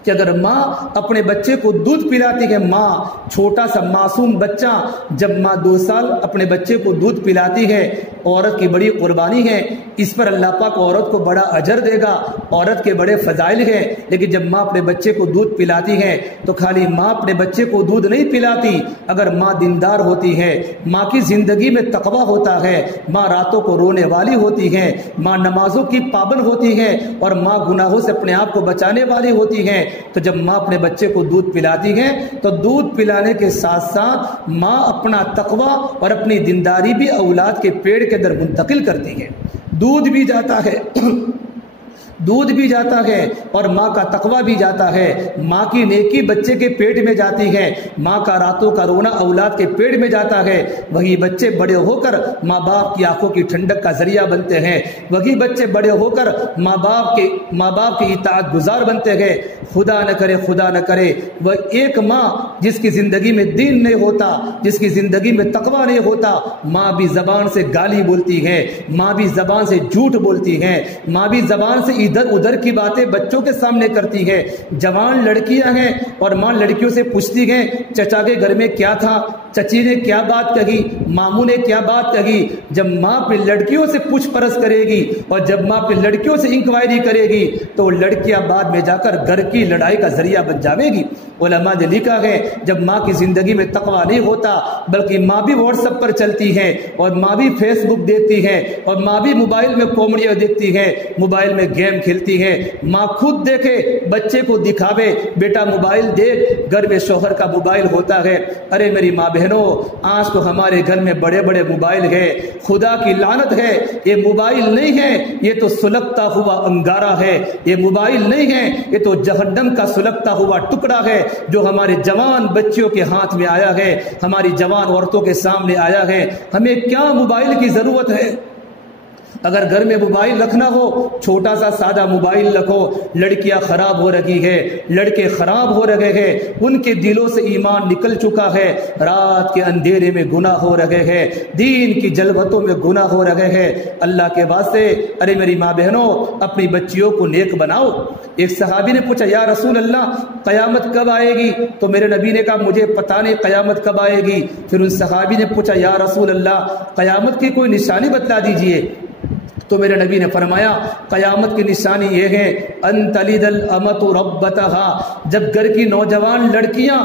کہ اگر ماں اپنے بچے کو دودھ پلاتی ہے، ماں چھوٹا سا معصوم بچہ جب ماں 2 سال اپنے بچے کو دودھ پلاتی ہے، عورت کی بڑی قربانی ہے، اس پر اللہ پاک عورت کو بڑا اجر دے گا، عورت کے بڑے فضائل ہیں۔ لیکن جب ماں اپنے بچے کو دودھ پلاتی ہے تو خالی ماں اپنے بچے کو دودھ نہیں پلاتی، اگر ماں دیندار ہوتی ہے، ماں کی زندگی میں تقویٰ ہوتا ہے، ماں راتوں کو رونے والی ہوتی ہے، ماں نمازوں کی پابند ہوتی ہے اور ماں گناہوں سے اپنے آپ کو بچانے والی ہوتی ہے، تو جب ماں اپنے بچے کو دودھ پلاتی ہے تو دودھ پلانے کے ساتھ ساتھ ماں اپنا تقویٰ اور اپنی دینداری بھی اولاد کے پیڑ کے اندر منتقل کرتی ہے۔ دودھ بھی جاتا ہے، دودھ بھی جاتا ہے اور ماں کا تقویٰ بھی جاتا ہے، ماں کی نیکی بچے کے پیٹ میں جاتی ہے، ماں کا راتوں کا رونا اولاد کے پیٹ میں جاتا ہے، وہی بچے بڑے ہو کر ماں باپ کی آنکھوں کی ٹھنڈک کا ذریعہ بنتے ہیں، وہی بچے بڑے ہو کر ماں باپ کی اطاعت گزار بنتے ہیں۔ خدا نہ کرے وہ ایک ماں جس کی زندگی میں دین نہیں ہوتا، جس کی زندگی میں تقویٰ نہیں ہوتا، ماں بھی زبان سے گالی بولتی ہے، ماں بھی زبان سے جھوٹ بولتی ہے، ماں بھی زبان سے ادھر ادھر کی باتیں بچوں کے سامنے کرتی ہے۔ جوان لڑکیاں ہیں اور ماں لڑکیوں سے پوچھتی ہے چچا کے گھر میں کیا تھا، چچی نے کیا بات کہی، ماموں نے کیا بات کہی۔ جب ماں اپنی لڑکیوں سے پوچھ پرس کرے گی اور جب ماں اپنی لڑکیوں سے انکوائری کرے گی تو لڑکیاں بعد میں جا کر گھر کی لڑائی کا ذریعہ بن جاوے گی۔ علماء نے لکھا ہے جب ماں کی زندگی میں تقویٰ نہیں ہوتا بلکہ ماں بھی واٹس ایپ پر چلتی ہے اور ماں بھی فیس بک دیکھتی ہے اور ماں بھی موبائل میں کامیڈیاں دیکھتی ہے, موبائل میں گیم کھیلتی ہے, ماں خود دیکھے بچے کو دکھاوے بیٹا موبائل دیکھ, گھر میں شوہر کا موبائل ہوتا ہے. ارے میری ماں بہنوں, آج تو ہمارے گھر میں بڑے بڑے موبائل ہے. خدا کی لعنت ہے, یہ موبائل نہیں ہے, یہ تو سلگتا ہوا انگارہ ہے. یہ موبائل نہیں ہے, یہ تو جہنم کا سلگتا ہوا ٹکڑا ہے جو ہمارے جوان بچوں کے ہاتھ میں آیا ہے, ہماری جوان عورتوں کے سامنے آیا ہے. ہمیں کیا موبائل کی ضرورت ہے؟ اگر گھر میں موبائل رکھنا ہو چھوٹا سا سادہ موبائل رکھو. لڑکیاں خراب ہو رہی ہے, لڑکے خراب ہو رہے ہیں, ان کے دلوں سے ایمان نکل چکا ہے, رات کے اندھیرے میں گناہ ہو رہے ہیں, دین کی جلوتوں میں گناہ ہو رہے ہیں. اللہ کے واسطے ارے میری ماں بہنوں اپنی بچیوں کو نیک بناؤ. ایک صحابی نے پوچھا یا رسول اللہ قیامت کب آئے گی؟ تو میرے نبی نے کہا مجھے پتہ نہیں قیامت کب آئے گی. پھر ان صحابی نے پوچھا یا رسول اللہ قیامت کی کوئی نشانی بتلا دیجئے. تو میرے نبی نے فرمایا قیامت کی نشانی یہ ہے ان تلد الامۃ ربتها, جب گھر کی نوجوان لڑکیاں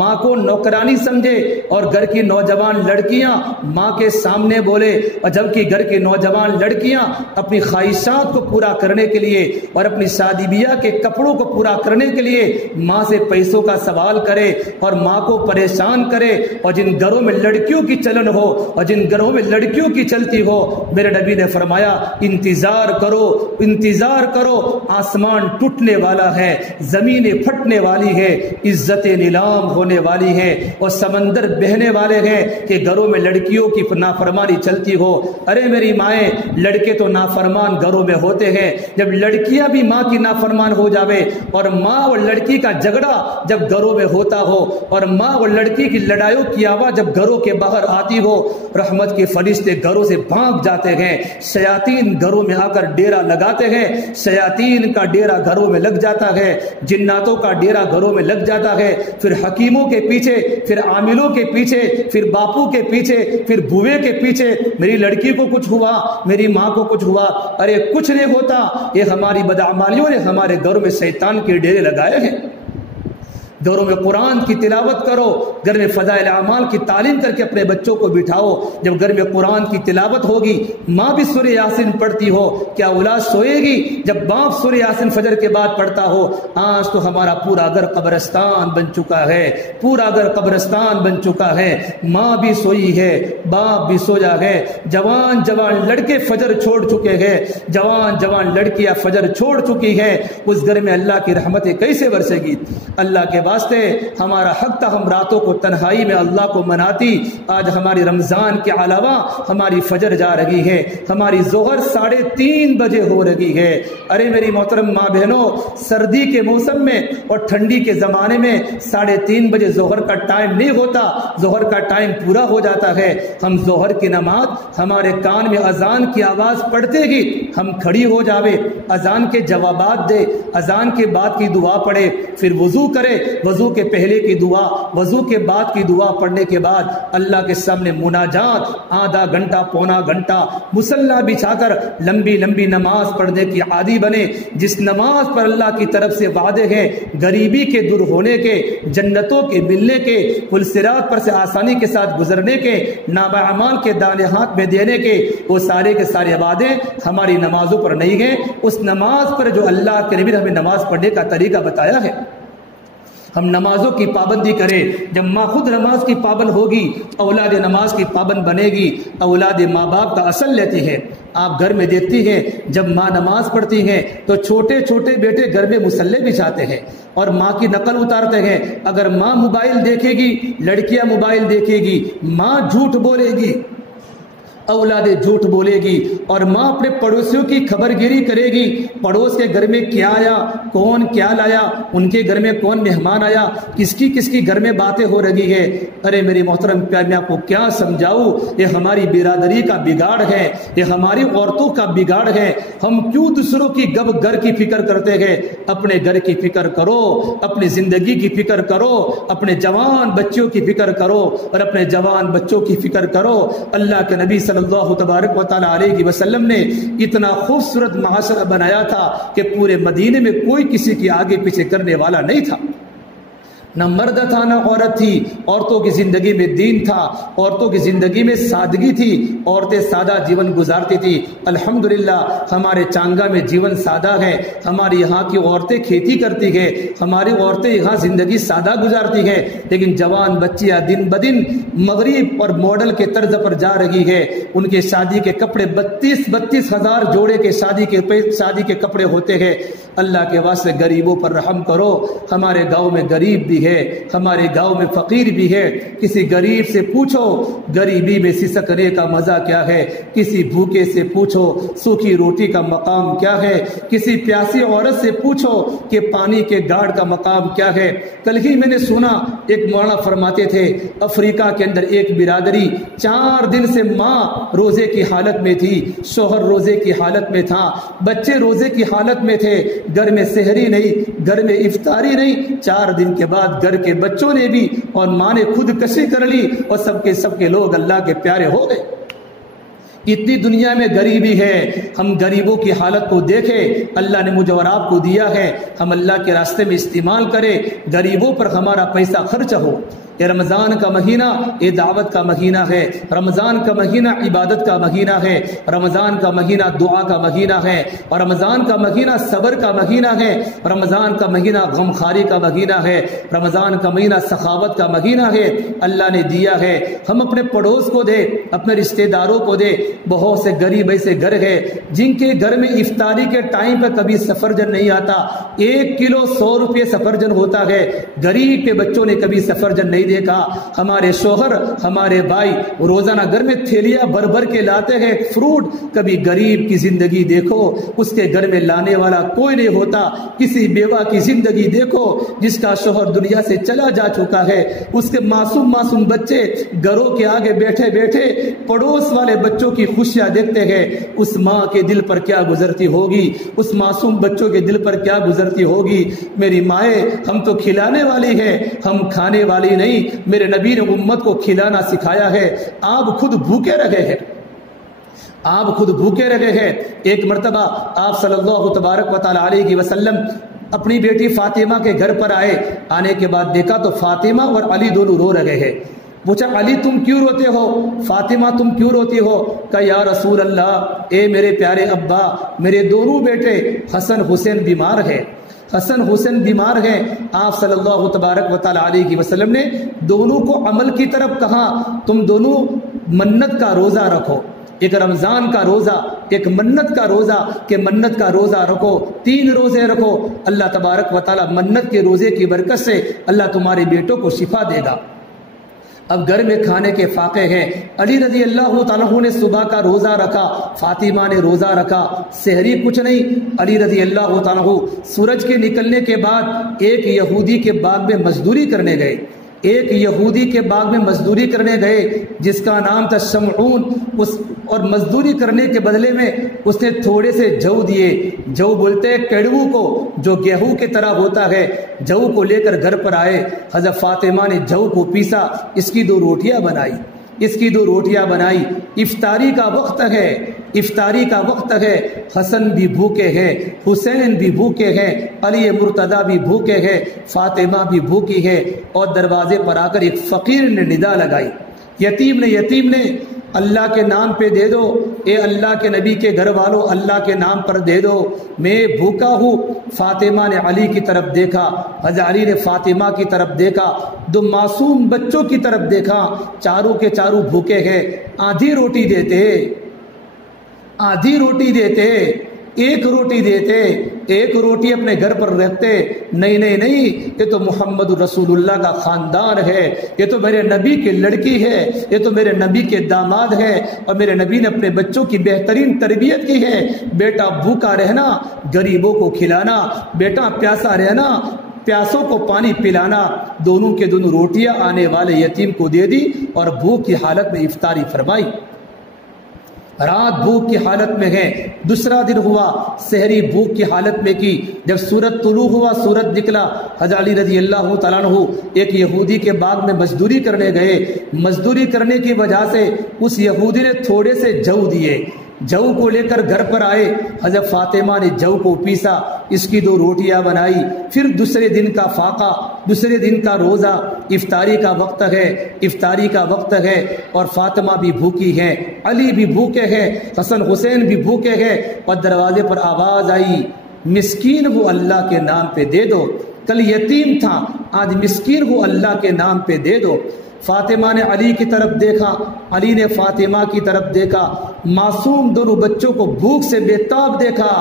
ماں کو نوکرانی سمجھے اور گھر کی نوجوان لڑکیاں ماں کے سامنے بولے, اور جبکہ گھر کی نوجوان لڑکیاں اپنی خواہشات کو پورا کرنے کے لیے اور اپنی شادی بیاہ کے کپڑوں کو پورا کرنے کے لیے ماں سے پیسوں کا سوال کرے اور ماں کو پریشان کرے, اور جن گھروں میں لڑکیوں کی چلن ہو اور جن گھروں میں لڑکیوں کی چلتی ہو, میرے نبی نے فرمایا انتظار کرو, انتظار کرو, آسمان ٹوٹنے والا ہے, زمینیں پھٹنے والی ہے, عزتیں نیلام ہونے والی ہے اور سمندر بہنے والے ہیں کہ گھروں میں لڑکیوں کی نافرمانی چلتی ہو. ارے میری مائیں, لڑکے تو نافرمان گھروں میں ہوتے ہیں, جب لڑکیاں بھی ماں کی نافرمان ہو جاوے اور ماں اور لڑکی کا جھگڑا جب گھروں میں ہوتا ہو اور ماں اور لڑکی کی لڑائیوں کی آواز جب گھروں کے باہر آتی ہو, رحمت کے فرشتے گھروں سے بھاگ جاتے ہیں, شیاطین گھروں میں آ کر ڈیرا لگاتے ہیں, شیاطین کا ڈیرا گھروں میں لگ جاتا ہے, جناتوں کا ڈیرا گھروں میں لگ جاتا ہے. پھر حکیموں کے پیچھے, پھر عاملوں کے پیچھے, پھر باپو کے پیچھے, پھر بوے کے پیچھے, میری لڑکی کو کچھ ہوا, میری ماں کو کچھ ہوا. ارے کچھ نہیں ہوتا, یہ ہماری بدعمالیوں نے ہمارے گھروں میں شیطان کے ڈیرے لگائے ہیں. گھروں میں قرآن کی تلاوت کرو, گھر میں فضائل اعمال کی تعلیم کر کے اپنے بچوں کو بٹھاؤ. جب گھر میں قرآن کی تلاوت ہوگی, ماں بھی سورہ یاسین پڑھتی ہو, کیا اولاد سوئے گی جب باپ سورہ یاسین فجر کے بعد پڑھتا ہو؟ آج تو ہمارا پورا گھر قبرستان بن چکا ہے, پورا گھر قبرستان بن چکا ہے. ماں بھی سوئی ہے, باپ بھی سویا ہے, جوان جوان لڑکے فجر چھوڑ چکے ہیں, جوان جوان لڑکیاں فجر چھوڑ چکی ہے. اس گھر میں اللہ کی رحمتیں کیسے برسے گی؟ اللہ کے واسطے ہمارا حق تھا ہم راتوں کو تنہائی میں اللہ کو مناتی. آج ہماری رمضان کے علاوہ ہماری فجر جا رہی ہے, ہماری ظہر 3:30 بجے ہو رہی ہے. ارے میری محترم ماں بہنوں, سردی کے موسم میں اور ٹھنڈی کے زمانے میں 3:30 بجے ظہر کا ٹائم نہیں ہوتا, ظہر کا ٹائم پورا ہو جاتا ہے. ہم ظہر کی نماز, ہمارے کان میں اذان کی آواز پڑتے ہی ہم کھڑی ہو جاوے, اذان کے جوابات دے, اذان کے بعد کی دعا پڑھے, پھر وضو کرے, وضو کے پہلے کی دعا, وضو کے بعد کی دعا پڑھنے کے بعد اللہ کے سامنے مناجات, آدھا گھنٹہ پونا گھنٹہ مصلی بچھا کر لمبی لمبی نماز پڑھنے کی عادی بنے. جس نماز پر اللہ کی طرف سے وعدے ہیں غریبی کے دور ہونے کے, جنتوں کے ملنے کے, پل صراط پر سے آسانی کے ساتھ گزرنے کے, نامہ اعمال کے دانے ہاتھ میں دینے کے, وہ سارے کے سارے وعدے ہماری نمازوں پر نہیں ہیں. اس نماز پر جو اللہ کے نبی نے ہمیں نماز پڑھنے کا طریقہ بتایا ہے, ہم نمازوں کی پابندی کریں. جب ماں خود نماز کی پابند ہوگی, اولاد نماز کی پابند بنے گی. اولاد ماں باپ کا اصل لیتی ہے. آپ گھر میں دیکھتی ہیں جب ماں نماز پڑھتی ہیں تو چھوٹے چھوٹے بیٹے گھر میں مصلی بچھاتے ہیں اور ماں کی نقل اتارتے ہیں. اگر ماں موبائل دیکھے گی, لڑکیاں موبائل دیکھے گی, ماں جھوٹ بولے گی, اولاد جھوٹ بولے گی, اور ماں اپنے پڑوسیوں کی خبر گیری کرے گی. پڑوس کے گھر میں کیا آیا, کون کیا لایا, ان کے گھر میں کون مہمان آیا, کس کی گھر میں باتیں ہو رہی ہے. ارے میری محترم پیار, میں آپ کو کیا سمجھاؤں, یہ ہماری برادری کا بگاڑ ہے, یہ ہماری عورتوں کا بگاڑ ہے. ہم کیوں دوسروں کی گھر کی فکر کرتے ہیں؟ اپنے گھر کی فکر کرو, اپنی زندگی کی فکر کرو, اپنے جوان بچوں کی فکر کرو, اور اپنے جوان بچوں کی فکر کرو. اللہ کے نبی صلی اللہ تبارک و تعالی علیہ وسلم نے اتنا خوبصورت معاشرہ بنایا تھا کہ پورے مدینے میں کوئی کسی کی آگے پیچھے کرنے والا نہیں تھا. نہ مرد تھا نہ عورت تھی، عورتوں کی زندگی میں دین تھا، عورتوں کی زندگی میں سادگی تھی، عورتیں سادہ جیون گزارتی تھی۔ الحمدللہ ہمارے چانگا میں جیون سادہ ہے، ہماری یہاں کی عورتیں کھیتی کرتی ہیں، ہماری عورتیں یہاں زندگی سادہ گزارتی ہیں، لیکن جوان بچیاں دن بدن مغرب اور ماڈل کے طرز پر جا رہی ہے۔ ان کے شادی کے کپڑے 32 ہزار جوڑے کے شادی کے کپڑے ہوتے ہیں۔ اللہ کے واسطے غریبوں پر رحم کرو۔ ہمارے گاؤں میں غریب بھی ہے، ہمارے گاؤں میں فقیر بھی ہے۔ کسی غریب سے پوچھو غریبی میں سسکنے کا مزہ کیا ہے، کسی بھوکے سے پوچھو سوکھی روٹی کا مقام کیا ہے، کسی پیاسی عورت سے پوچھو کہ پانی کے گاڑ کا مقام کیا ہے۔ کل ہی میں نے سنا ایک مولانا فرماتے تھے افریقہ کے اندر ایک برادری 4 دن سے ماں روزے کی حالت میں تھی، شوہر روزے کی حالت میں تھا، بچے روزے کی حالت میں تھے، گھر میں سحری نہیں، گھر میں افطاری نہیں۔ 4 دن کے بعد گھر کے بچوں نے بھی اور ماں نے خود کشی کر لی اور سب کے لوگ اللہ کے پیارے ہو گئے۔ اتنی دنیا میں غریبی ہے، ہم غریبوں کی حالت کو دیکھیں۔ اللہ نے مجھے اور آپ کو دیا ہے، ہم اللہ کے راستے میں استعمال کریں، غریبوں پر ہمارا پیسہ خرچ ہو۔ یہ رمضان کا مہینہ یہ دعوت کا مہینہ ہے، رمضان کا مہینہ عبادت کا مہینہ ہے، رمضان کا مہینہ دعا کا مہینہ ہے، اور رمضان کا مہینہ صبر کا مہینہ ہے، رمضان کا مہینہ غمخواری کا مہینہ ہے، رمضان کا مہینہ سخاوت کا مہینہ ہے۔ اللہ نے دیا ہے، ہم اپنے پڑوس کو دے، اپنے رشتہ داروں کو دے۔ بہت سے غریب ایسے گھر ہے جن کے گھر میں افطاری کے ٹائم پہ کبھی سفرجن نہیں آتا، 1 کلو 100 روپے سفرجن ہوتا ہے، غریب کے بچوں نے کبھی سفرجن نہیں دیکھا۔ ہمارے شوہر ہمارے بھائی روزانہ گھر میں تھیلیاں بھر بھر کے لاتے ہیں فروٹ، کبھی غریب کی زندگی دیکھو، اس کے گھر میں لانے والا کوئی نہیں ہوتا۔ کسی بیوہ کی زندگی دیکھو جس کا شوہر دنیا سے چلا جا چکا ہے، اس کے معصوم بچے گھروں کے آگے بیٹھے بیٹھے پڑوس والے بچوں کی خوشیاں دیکھتے ہیں۔ اس ماں کے دل پر کیا گزرتی ہوگی، اس معصوم بچوں کے دل پر کیا گزرتی ہوگی۔ میری مائیں، ہم تو کھلانے والی ہے، ہم کھانے والی نہیں۔ میرے نبی نے امت کو کھلانا سکھایا ہے، آپ خود بھوکے رہے ہیں، آپ خود بھوکے رہے ہیں۔ ایک مرتبہ آپ صلی اللہ تبارک و تعالی علیہ وسلم اپنی بیٹی فاطمہ کے گھر پر آئے، آنے کے بعد دیکھا تو فاطمہ اور علی دونوں رو رہے ہیں۔ پوچھا علی تم کیوں روتے ہو، فاطمہ تم کیوں روتی ہو؟ کہا یا رسول اللہ، اے میرے پیارے ابا، میرے دونوں بیٹے حسن حسین بیمار ہے، حسن حسین بیمار ہیں۔ آپ صلی اللہ تبارک و تعالی علیہ وسلم نے دونوں کو عمل کی طرف کہا، تم دونوں منت کا روزہ رکھو، ایک رمضان کا روزہ، ایک منت کا روزہ، کہ منت کا روزہ رکھو، 3 روزے رکھو، اللہ تبارک و تعالی منت کے روزے کی برکت سے اللہ تمہارے بیٹوں کو شفا دے گا۔ اب گھر میں کھانے کے فاقے ہیں۔ علی رضی اللہ تعالیٰ نے صبح کا روزہ رکھا، فاطمہ نے روزہ رکھا، سحری کچھ نہیں۔ علی رضی اللہ تعالیٰ سورج کے نکلنے کے بعد ایک یہودی کے باغ میں مزدوری کرنے گئے، ایک یہودی کے باغ میں مزدوری کرنے گئے جس کا نام تھا شمعون، اور مزدوری کرنے کے بدلے میں اس نے تھوڑے سے جو دیے، جو بولتے ہیں کڑوو کو، جو گیہوں کی طرح ہوتا ہے، جو کو لے کر گھر پر آئے۔ حضرت فاطمہ نے جو کو پیسا، اس کی 2 روٹیاں بنائی، اس کی 2 روٹیاں بنائی۔ افطاری کا وقت ہے، افطاری کا وقت ہے، حسن بھی بھوکے ہیں، حسین بھی بھوکے ہیں، علی مرتضیٰ بھی بھوکے ہیں، فاطمہ بھی بھوکی ہے۔ اور دروازے پر آ کر ایک فقیر نے ندا لگائی، یتیم نے اللہ کے نام پہ دے دو، اے اللہ کے نبی کے گھر والوں اللہ کے نام پر دے دو، میں بھوکا ہوں۔ فاطمہ نے علی کی طرف دیکھا، حضرت علی نے فاطمہ کی طرف دیکھا، 2 معصوم بچوں کی طرف دیکھا، چاروں کے چاروں بھوکے ہیں، آدھی روٹی دیتے، آدھی روٹی دیتے، 1 روٹی دیتے، 1 روٹی اپنے گھر پر رکھتے۔ نہیں، یہ تو محمد رسول اللہ کا خاندان ہے، یہ تو میرے نبی کی لڑکی ہے، یہ تو میرے نبی کے داماد ہے، اور میرے نبی نے اپنے بچوں کی بہترین تربیت کی ہے۔ بیٹا بھوکا رہنا، غریبوں کو کھلانا، بیٹا پیاسا رہنا، پیاسوں کو پانی پلانا۔ دونوں کے دونوں روٹیاں آنے والے یتیم کو دے دی اور بھوک کی حالت میں افطاری فرمائی۔ رات بھوک کی حالت میں ہے، دوسرا دن ہوا، سحری بھوک کی حالت میں کی۔ جب سورج طلوع ہوا، سورج نکلا، حضرت علی رضی اللہ تعالیٰ عنہ ایک یہودی کے باغ میں مزدوری کرنے گئے۔ مزدوری کرنے کی وجہ سے اس یہودی نے تھوڑے سے جو دیے، جو کو لے کر گھر پر آئے۔ حضرت فاطمہ نے جو کو پیسا، اس کی 2 روٹیاں بنائی، پھر دوسرے دن کا فاقہ، دوسرے دن کا روزہ، افطاری کا وقت ہے، افطاری کا وقت ہے، اور فاطمہ بھی بھوکی ہے، علی بھی بھوکے ہیں، حسن حسین بھی بھوکے ہیں، اور دروازے پر آواز آئی مسکین وہ اللہ کے نام پہ دے دو، کل یتیم تھا آج مسکین وہ اللہ کے نام پہ دے دو۔ فاطمہ نے علی کی طرف دیکھا، علی نے فاطمہ کی طرف دیکھا، معصوم دونوں بچوں کو بھوک سے بے تاب دیکھا،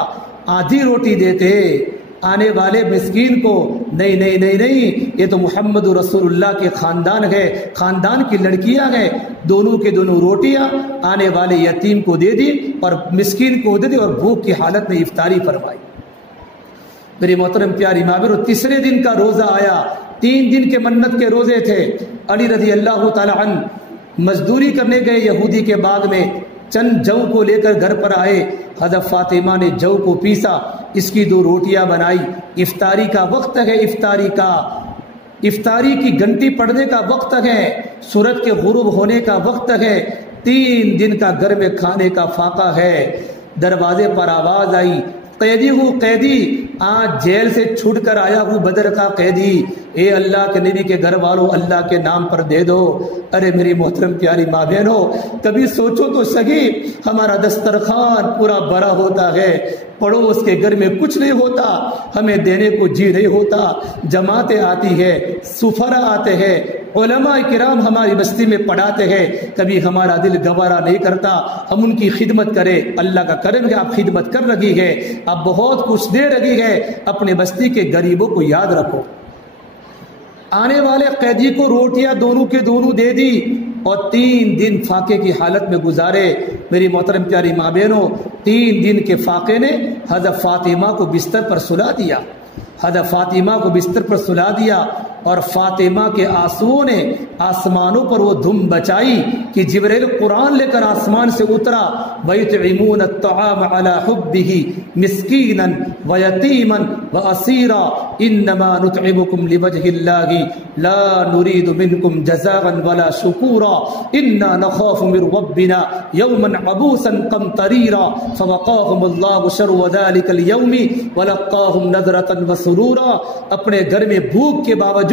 آدھی روٹی دیتے آنے والے مسکین کو، نہیں نہیں نہیں نہیں، یہ تو محمد رسول اللہ کے خاندان ہے، خاندان کی لڑکیاں ہیں، دونوں کے دونوں روٹیاں آنے والے یتیم کو دے دی اور مسکین کو دے دی، اور بھوک کی حالت میں افطاری فرمائی۔ میری محترم پیاری ماں بہنوں، تیسرے دن کا روزہ آیا، 3 دن کے منت کے روزے تھے۔ علی رضی اللہ تعالی عنہ مزدوری کرنے گئے یہودی کے باغ میں، چند جو کو لے کر گھر پر آئے، حضرت فاطمہ نے جو کو پیسا، اس کی 2 روٹیاں بنائی، افطاری کا وقت ہے، افطاری کی گھنٹی پڑنے کا وقت ہے، سورج کے غروب ہونے کا وقت ہے، 3 دن کا گھر میں کھانے کا فاقہ ہے۔ دروازے پر آواز آئی قیدی ہوں قیدی، آج جیل سے چھوٹ کر آیا ہوں بدر کا قیدی، اے اللہ کے نبی کے گھر والوں اللہ کے نام پر دے دو۔ ارے میری محترم پیاری ماں بہنوں، کبھی سوچو تو سہی، ہمارا دسترخوان پورا بھرا ہوتا ہے، پڑوس کے گھر میں کچھ نہیں ہوتا، ہمیں دینے کو جی نہیں ہوتا، جماعتیں آتی ہے، سفرا آتے ہیں، علماء کرام ہماری بستی میں پڑھاتے ہیں، کبھی ہمارا دل گوارا نہیں کرتا ہم ان کی خدمت کریں۔ اللہ کا کرم ہے آپ خدمت کر رہی ہے، آپ بہت کچھ دے رہی ہے، اپنے بستی کے غریبوں کو یاد رکھو۔ آنے والے قیدی کو روٹیاں دونوں کے دونوں دے دی اور 3 دن فاقے کی حالت میں گزارے۔ میری محترم پیاری ماں بہنوں، 3 دن کے فاقے نے حضرت فاطمہ کو بستر پر سلا دیا، حضرت فاطمہ کو بستر پر سلا دیا، اور فاطمہ کے آنسوؤں نے آسمانوں پر وہ دھم بچائی کہ جبریل قرآن لے کر آسمان سے اترا، وَيُطْعِمُونَ الطَّعَامَ عَلَى حُبِّهِ مِسْكِينًا وَيَتِيمًا وَأَسِيرًا إِنَّمَا نُطْعِمُكُمْ لِوَجْهِ اللَّهِ لَا نُرِيدُ مِنكُمْ جَزَاءً وَلَا شُكُورًا إِنَّا نَخَافُ مِن رَّبِّنَا يَوْمًا عَبُوسًا قَمْطَرِيرًا فَوَقَاهُمُ اللَّهُ شَرَّ ذَلِكَ الْيَوْمِ وَلَقَّاهُمْ نَضْرَةً وَسُرُورًا۔ اپنے گھر میں بھوک کے باوجود،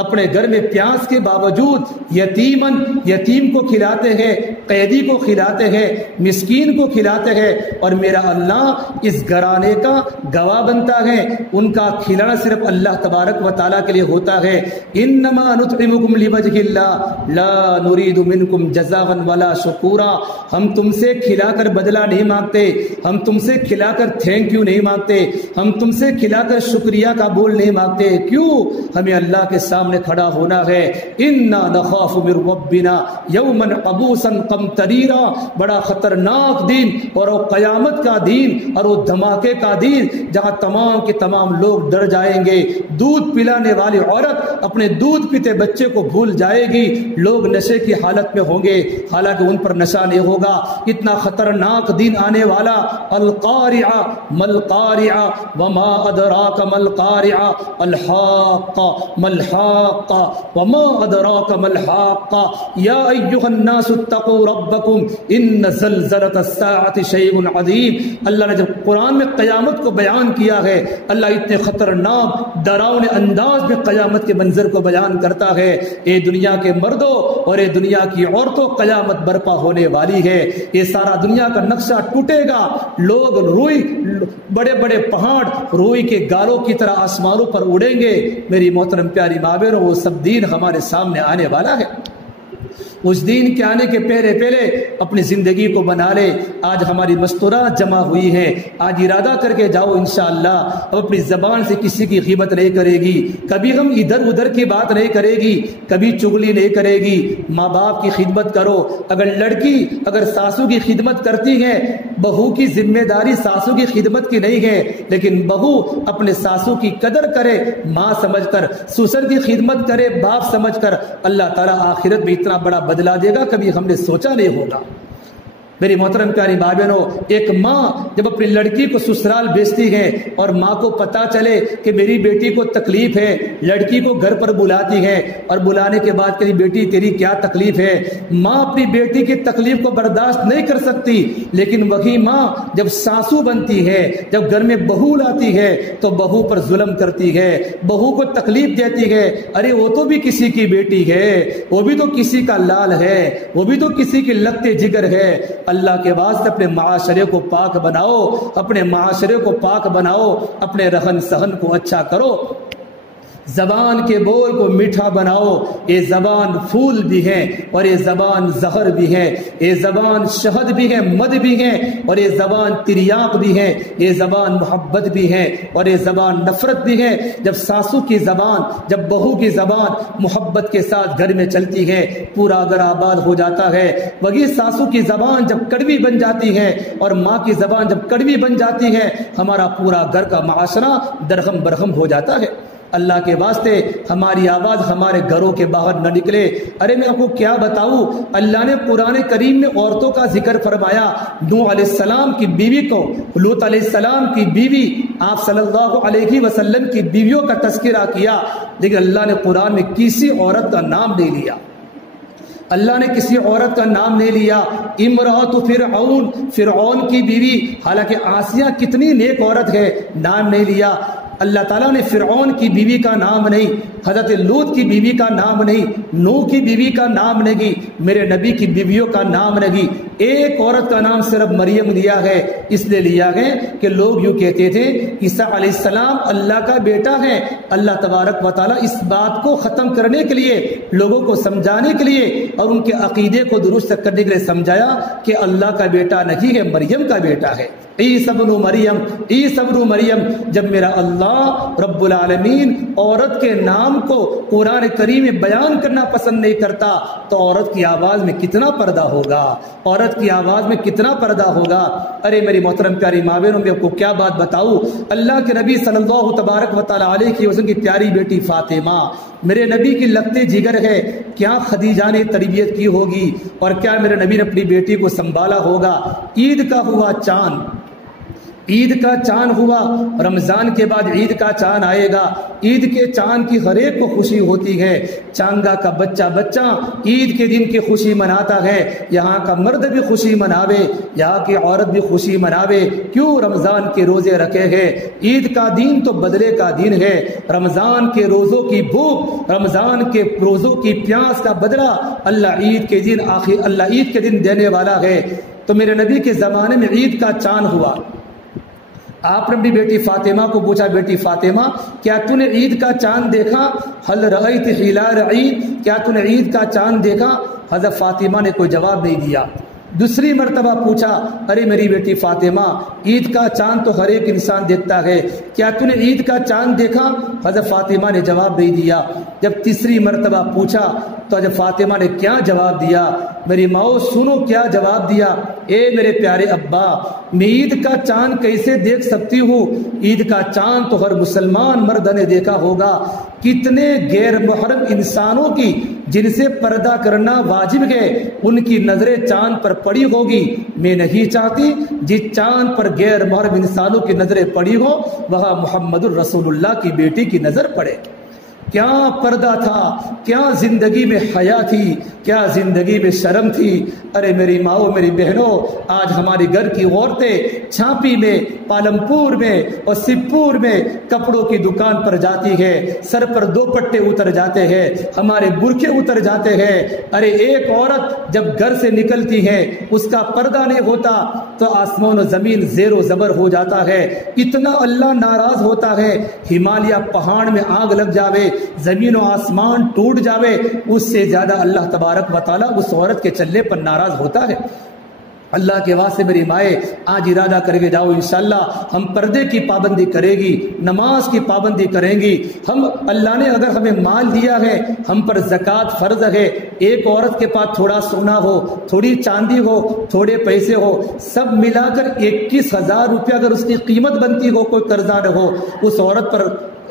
اپنے گھر میں پیاس کے باوجود، یتیم کو کھلاتے ہیں، قیدی کو کھلاتے ہیں، مسکین کو کھلاتے ہیں، اور میرا اللہ اس گھرانے کا گواہ بنتا ہے، ان کا کھلانا صرف اللہ تبارک و تعالیٰ کے لیے ہوتا ہے۔ انما نطعمکم لوجہ اللہ لا نرید منکم جزاء ولا شکورا، ہم تم سے کھلا کر بدلہ نہیں مانگتے، ہم تم سے کھلا کر تھینک یو نہیں مانگتے، ہم تم سے کھلا کر شکریہ کا بول نہیں مانگتے۔ کیوں؟ ہمیں اللہ کے سامنے کھڑا ہونا ہے۔ انا نخاف من ربنا یوما عبوسا قمطریرا، بڑا خطرناک دن، اور وہ قیامت کا دن، اور وہ دھماکے کا دن جہاں تمام کے تمام لوگ ڈر جائیں گے۔ دودھ پلانے والی عورت اپنے دودھ پیتے بچے کو بھول جائے گی، لوگ نشے کی حالت میں ہوں گے، حالانکہ ان پر نشہ نہیں ہوگا۔ اتنا خطرناک دن آنے والا۔ القارعہ ملقارعہ وما ادراک ملقارعہ الحاقہ ملحاقہ وما ادراک ملحاقہ یا ایھا الناس اتقوا ربکم ان زلزلۃ الساعۃ شیء عظیم۔ اللہ نے جب قرآن میں قیامت کو بیان کیا ہے، اللہ اتنے خطرناک ڈراؤنے انداز میں قیامت کے منظر کو بیان کرتا ہے۔ اے دنیا کے مردوں اور اے دنیا کی عورتوں، قیامت برپا ہونے والی ہے، یہ سارا دنیا کا نقشہ ٹوٹے گا، لوگ روئی، بڑے بڑے پہاڑ روئی کے گالوں کی طرح آسمانوں پر اڑیں گے۔ میری محترم پیاری ماں بہنوں، وہ سب دین ہمارے سامنے آنے والا ہے۔ اس دین کے آنے کے پہلے اپنی زندگی کو بنا لے۔ آج ہماری مستورات جمع ہوئی ہیں، آج ارادہ کر کے جاؤ انشاءاللہ اب اپنی زبان سے کسی کی غیبت نہیں کرے گی، کبھی ہم ادھر ادھر کی بات نہیں کرے گی، کبھی چغلی نہیں کرے گی۔ ماں باپ کی خدمت کرو، اگر ساسو کی خدمت کرتی ہے، بہو کی ذمہ داری ساسو کی خدمت کی نہیں ہے، لیکن بہو اپنے ساسو کی قدر کرے ماں سمجھ کر، سسر کی خدمت کرے باپ سمجھ کر، اللہ تعالیٰ آخرت میں اتنا بڑا بدلا دے گا کبھی ہم نے سوچا نہیں ہوگا۔ میری محترم پیاری ماں بہنوں، ایک ماں جب اپنی لڑکی کو سسرال بھیجتی ہے اور ماں کو پتا چلے کہ میری بیٹی کو تکلیف ہے، لڑکی کو گھر پر بلاتی ہے اور بلانے کے بعد کہتی بیٹی تیری کیا تکلیف ہے، ماں اپنی بیٹی کی تکلیف کو برداشت نہیں کر سکتی، لیکن وہی ماں جب ساسو بنتی ہے، جب گھر میں بہو لاتی ہے تو بہو پر ظلم کرتی ہے، بہو کو تکلیف دیتی ہے، ارے وہ تو بھی کسی کی بیٹی ہے، وہ بھی تو کسی کا لال ہے، وہ بھی تو کسی کی لگتے جگر ہے۔ اللہ کے واسطے اپنے معاشرے کو پاک بناؤ، اپنے معاشرے کو پاک بناؤ، اپنے رہن سہن کو اچھا کرو، زبان کے بول کو میٹھا بناؤ۔ یہ زبان پھول بھی ہے اور یہ زبان زہر بھی ہے، یہ زبان شہد بھی ہے، مد بھی ہے، اور یہ زبان تریاق بھی ہے، یہ زبان محبت بھی ہے اور یہ زبان نفرت بھی ہے۔ جب ساسو کی زبان، جب بہو کی زبان محبت کے ساتھ گھر میں چلتی ہے، پورا گھر آباد ہو جاتا ہے۔ وہی ساسو کی زبان جب کڑوی بن جاتی ہے اور ماں کی زبان جب کڑوی بن جاتی ہے، ہمارا پورا گھر کا معاشرہ درہم برہم ہو جاتا ہے۔ اللہ کے واسطے ہماری آواز ہمارے گھروں کے باہر نہ نکلے۔ ارے میں آپ کو کیا بتاؤں، اللہ نے قرآن کریم میں عورتوں کا ذکر فرمایا، نوح علیہ السلام کی بیوی کو، لوط علیہ السلام کی بیوی، آپ صلی اللہ علیہ وسلم کی بیویوں کا تذکرہ کیا، لیکن اللہ نے قرآن میں کسی عورت کا نام نہیں لیا، اللہ نے کسی عورت کا نام نہیں لیا۔ امرأۃ فرعون، فرعون کی بیوی، حالانکہ آسیہ کتنی نیک عورت ہے، نام نہیں لیا۔ اللہ تعالیٰ نے فرعون کی بیوی کا نام نہیں، حضرت لوط کی بیوی کا نام نہیں، نوح کی بیوی کا نام نہیں، میرے نبی کی بیویوں کا نام نہیں۔ ایک عورت کا نام صرف مریم لیا ہے، اس لیے لیا ہے کہ لوگ یوں کہتے تھے عیسیٰ علیہ السلام اللہ کا بیٹا ہے۔ اللہ تبارک و تعالیٰ اس بات کو ختم کرنے کے لیے، لوگوں کو سمجھانے کے لیے اور ان کے عقیدے کو درست کرنے کے لیے سمجھایا کہ اللہ کا بیٹا نہیں ہے، مریم کا بیٹا ہے۔ عیسی ابن مریم، عیسی ابن مریم۔ جب میرا اللہ رب العالمین عورت کے نام کو قرآن کریم میں بیان کرنا پسند نہیں کرتا تو عورت کی آواز میں کتنا پردہ ہوگا، عورت کی آواز میں کتنا پردہ ہوگا۔ ارے میری محترم پیاری ماں بہنوں، میں آپ کو کیا بات بتاؤں، اللہ کے نبی صلی اللہ تبارک و تعالیٰ علیہ وسلم کی پیاری بیٹی فاطمہ میرے نبی کی لگتے جگر ہے، کیا خدیجہ نے تربیت کی ہوگی اور کیا میرے نبی نے اپنی بیٹی کو سنبھالا ہوگا۔ عید کا ہوا چاند، عید کا چاند ہوا، رمضان کے بعد عید کا چاند آئے گا، عید کے چاند کی ہر ایک کو خوشی ہوتی ہے، چانگا کا بچہ عید کے دن کی خوشی مناتا ہے، یہاں کا مرد بھی خوشی مناوے، یہاں کی عورت بھی خوشی مناوے، کیوں رمضان کے روزے رکھے ہیں۔ عید کا دن تو بدلے کا دن ہے، رمضان کے روزوں کی بھوک، رمضان کے روزوں کی پیاس کا بدلہ اللہ عید کے دن دینے والا ہے۔ تو میرے نبی کے زمانے میں عید کا چاند ہوا، آپ نے اپنی بیٹی فاطمہ کو پوچھا، بیٹی فاطمہ کیا تو نے عید کا چاند دیکھا؟ حل رأیت ہلال عید، کیا تو نے عید کا چاند دیکھا؟ حضرت فاطمہ نے کوئی جواب نہیں دیا۔ دوسری مرتبہ پوچھا، ارے میری بیٹی فاطمہ عید کا چاند تو ہر ایک انسان دیکھتا ہے، کیا تو نے عید کا چاند دیکھا؟ حضرت فاطمہ نے جواب نہیں دیا۔ جب تیسری مرتبہ پوچھا تو حضرت فاطمہ نے کیا جواب دیا؟ میری ماؤ سنو کیا جواب دیا، اے میرے پیارے ابا، میں عید کا چاند کیسے دیکھ سکتی ہوں؟ عید کا چاند تو ہر مسلمان مرد نے دیکھا ہوگا، کتنے غیر محرم انسانوں کی جن سے پردہ کرنا واجب ہے ان کی نظریں چاند پر پڑی ہوگی، میں نہیں چاہتی جس چاند پر غیر محرم انسانوں کی نظریں پڑی ہو وہاں محمد الرسول اللہ کی بیٹی کی نظر پڑے۔ کیا پردہ تھا، کیا زندگی میں حیا تھی، کیا زندگی میں شرم تھی۔ ارے میری ماؤں، میری بہنوں، آج ہمارے گھر کی عورتیں چھاپی میں، پالمپور میں اور سپور میں کپڑوں کی دکان پر جاتی ہے، سر پر دوپٹے اتر جاتے ہیں، ہمارے برقعے اتر جاتے ہیں۔ ارے ایک عورت جب گھر سے نکلتی ہے اس کا پردہ نہیں ہوتا تو آسمان و زمین زیر و زبر ہو جاتا ہے، اتنا اللہ ناراض ہوتا ہے، ہمالیہ پہاڑ میں آگ لگ جاوے، زمین و آسمان ٹوٹ جاوے، اس سے زیادہ اللہ تبارک و تعالیٰ اس عورت کے چلنے پر ناراض ہوتا ہے۔ اللہ کے واسطے میری مائیں آج ارادہ کر کے جاؤ، انشاءاللہ ہم پردے کی پابندی کرے گی، نماز کی پابندی کریں گی۔ ہم اللہ نے اگر ہمیں مال دیا ہے، ہم پر زکوٰۃ فرض ہے۔ ایک عورت کے پاس تھوڑا سونا ہو، تھوڑی چاندی ہو، تھوڑے پیسے ہو، سب ملا کر 21,000 روپیہ اگر اس کی قیمت بنتی ہو، کوئی قرضہ نہ ہو، اس عورت پر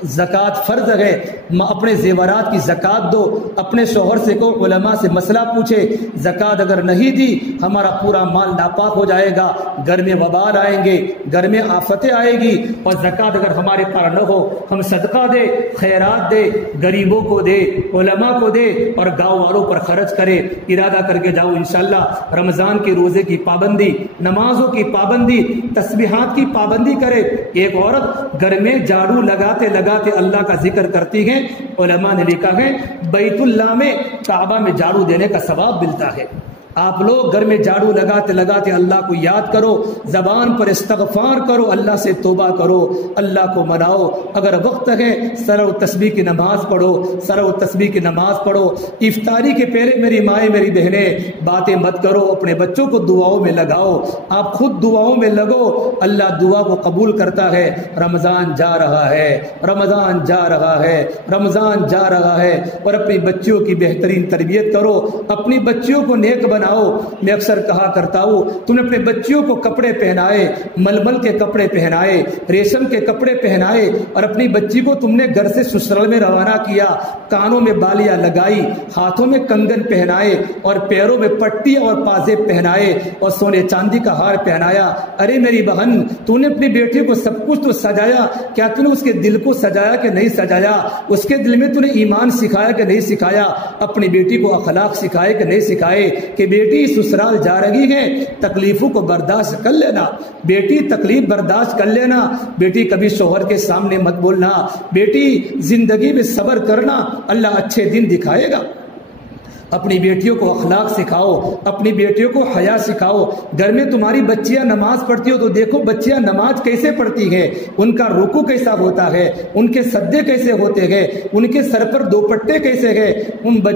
زکوٰۃ فرض ہے، اپنے زیورات کی زکوٰۃ دو، اپنے شوہر سے کو علماء سے مسئلہ پوچھے، زکوٰۃ اگر نہیں دی ہمارا پورا مال ناپاک ہو جائے گا، گھر میں وبال آئیں گے، گھر میں آفتیں آئے گی، اور زکوٰۃ اگر ہمارے پاس نہ ہو ہم صدقہ دے، خیرات دے، غریبوں کو دے، علماء کو دے، اور گاؤں والوں پر خرچ کرے۔ ارادہ کر کے جاؤ انشاءاللہ رمضان کے روزے کی پابندی، نمازوں کی پابندی، تسبیحات کی پابندی کرے۔ ایک عورت گھر میں جھاڑو لگاتے لگاتے اللہ کا ذکر کرتی ہے، علماء نے لکھا ہے بیت اللہ میں کعبہ میں جھاڑو دینے کا ثواب ملتا ہے۔ آپ لوگ گھر میں جھاڑو لگاتے لگاتے اللہ کو یاد کرو، زبان پر استغفار کرو، اللہ سے توبہ کرو، اللہ کو مناؤ۔ اگر وقت ہے سر و تسبیح کی نماز پڑھو، سر و تسبیح کی نماز پڑھو۔ افطاری کے پہلے میری مائیں میری بہنیں باتیں مت کرو، اپنے بچوں کو دعاؤں میں لگاؤ، آپ خود دعاؤں میں لگو، اللہ دعا کو قبول کرتا ہے۔ رمضان جا رہا ہے، رمضان جا رہا ہے، رمضان جا رہا ہے، اور اپنی بچیوں کی بہترین تربیت کرو، اپنی بچیوں کو نیک بناؤ۔ میں اکثر کہا کرتا ہوں تم نے اپنے بچیوں کو کپڑے پہنائے، ململ کے کپڑے پہنائے، ریشم کے کپڑے پہنائے، اور اپنی بچی کو تم نے گھر سے سسرال میں روانہ کیا، کانوں میں بالیاں لگائی، ہاتھوں میں کنگن پہنائے، اور پیروں میں پٹی اور پازیب پہنائے، اور سونے چاندی کا ہار پہنایا۔ ارے میری بہن تو نے اپنی بیٹی کو سب کچھ تو سجایا، کیا تو نے اس کے دل کو سجایا کہ نہیں سجایا؟ اس کے دل میں تو نے ایمان سکھایا کہ نہیں سکھایا؟ اپنی بیٹی کو اخلاق سکھائے کہ نہیں سکھائے؟ کہ بیٹی سسرال جا رہی ہے، تکلیفوں کو برداشت کر لینا، بیٹی تکلیف برداشت کر لینا، بیٹی کبھی شوہر کے سامنے مت بولنا، بیٹی زندگی میں صبر کرنا، اللہ اچھے دن دکھائے گا۔ اپنی بیٹیوں کو اخلاق سکھاؤ، اپنی بیٹیوں کو حیا سکھاؤ۔ گھر میں تمہاری بچیاں نماز پڑھتی ہو تو دیکھو بچیاں نماز کیسے پڑھتی ہے، ان کا رکوع کیسا ہوتا ہے، ان کے سجدے کیسے ہوتے ہیں، ان کے سر پر دوپٹے کیسے ہیں۔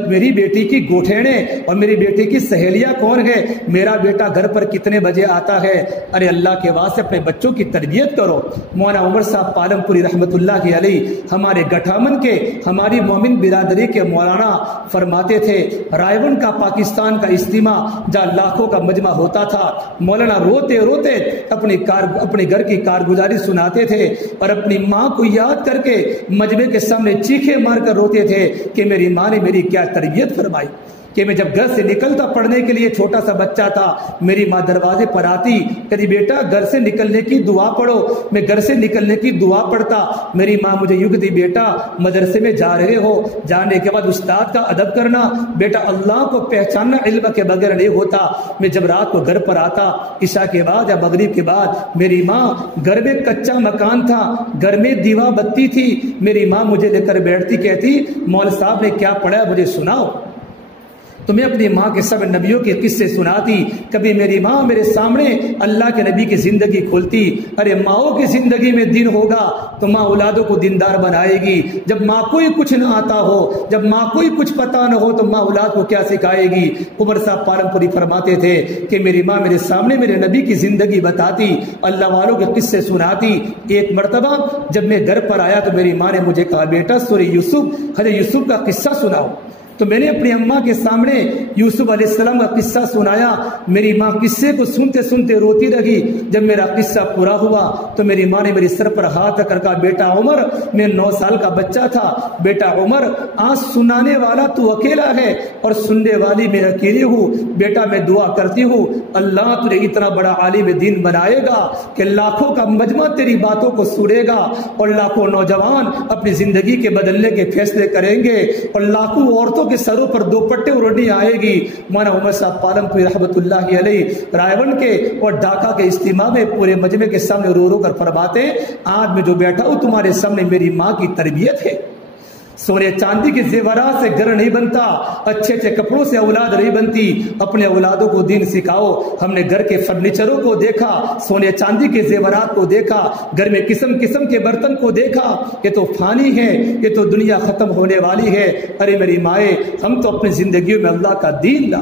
میری بیٹی کی گوٹھینے اور میری بیٹی کی سہیلیاں کون ہے، میرا بیٹا گھر پر کتنے بجے آتا ہے۔ ارے اللہ کے واسطے اپنے بچوں کی تربیت کرو۔ مولانا عمر صاحب پالم پوری رحمت اللہ علیہ ہمارے گٹھامن کے، ہماری مومن برادری کے مولانا فرماتے تھے، رائے ون کا پاکستان کا اجتماع جہاں لاکھوں کا مجمع ہوتا تھا، مولانا روتے روتے اپنے گھر کی کارگزاری سناتے تھے، اور اپنی ماں کو یاد کر کے مجمع کے سامنے چیخے مار کر روتے تھے کہ میری ماں نے میری کیا تربیت فرمائی، کہ میں جب گھر سے نکلتا پڑھنے کے لیے چھوٹا سا بچہ تھا، میری ماں دروازے پر آتی، کہتی بیٹا گھر سے نکلنے کی دعا پڑھو۔ میں گھر سے نکلنے کی دعا پڑھتا، میری ماں مجھے یوں کہتی بیٹا مدرسے میں جا رہے ہو، جانے کے بعد استاد کا ادب کرنا، بیٹا اللہ کو پہچاننا علم کے بغیر نہیں ہوتا۔ میں جب رات کو گھر پر آتا عشاء کے بعد یا مغرب کے بعد، میری ماں گھر میں کچا مکان تھا، گھر میں دیوا بتی تھی، میری ماں مجھے لے کر بیٹھتی، کہتی مول صاحب نے کیا پڑھا مجھے سناؤ۔ تو میں اپنی ماں کے سب نبیوں کے قصے سناتی، کبھی میری ماں میرے سامنے اللہ کے نبی کی زندگی کھولتی۔ ارے ماؤں کی زندگی میں دین ہوگا تو ماں اولادوں کو دیندار بنائے گی۔ جب ماں کو ہی کچھ نہ آتا ہو، جب ماں کو ہی کچھ پتا نہ ہو تو ماں اولاد کو کیا سکھائے گی؟ عمر صاحب پالم پوری فرماتے تھے کہ میری ماں میرے سامنے میرے نبی کی زندگی بتاتی، اللہ والوں کے قصے سناتی۔ ایک مرتبہ جب میں گھر پر آیا تو میری ماں نے مجھے کہا بیٹا سورہ یوسف حضرت یوسف کا قصہ سناؤ۔ تو میں نے اپنی اماں کے سامنے یوسف علیہ السلام کا قصہ سنایا۔ میری ماں قصے کو سنتے سنتے روتی رہی۔ جب میرا قصہ پورا ہوا تو میری ماں نے میری سر پر ہاتھ رکھ کر کہا بیٹا عمر، میں 9 سال کا بچہ تھا، بیٹا عمر آج سنانے والا تو اکیلا ہے اور سننے والی میں اکیلی ہوں، بیٹا میں دعا کرتی ہوں اللہ تجھے اتنا بڑا عالم دین بنائے گا کہ لاکھوں کا مجمع تیری باتوں کو سنے گا، اور لاکھوں نوجوان اپنی زندگی کے بدلنے کے فیصلے کریں گے، اور لاکھوں عورتوں کے سروں پر دوپٹے اوڑھنی آئے گی۔ مولانا عمر صاحب پالم پوری رحمت اللہ علیہ رائے ون کے اور ڈھاکہ کے اجتماع میں پورے مجمع کے سامنے رو رو کر فرماتے آج میں جو بیٹھا ہوں تمہارے سامنے میری ماں کی تربیت ہے۔ سونے چاندی کے زیورات سے گھر نہیں بنتا، اچھے اچھے کپڑوں سے اولاد نہیں بنتی، اپنے اولادوں کو دین سکھاؤ۔ ہم نے گھر کے فرنیچروں کو دیکھا، سونے چاندی کے زیورات کو دیکھا، گھر میں قسم قسم کے برتن کو دیکھا، یہ تو فانی ہے، یہ تو دنیا ختم ہونے والی ہے۔ ارے میری مائیں، ہم تو اپنی زندگیوں میں اللہ کا دین لا،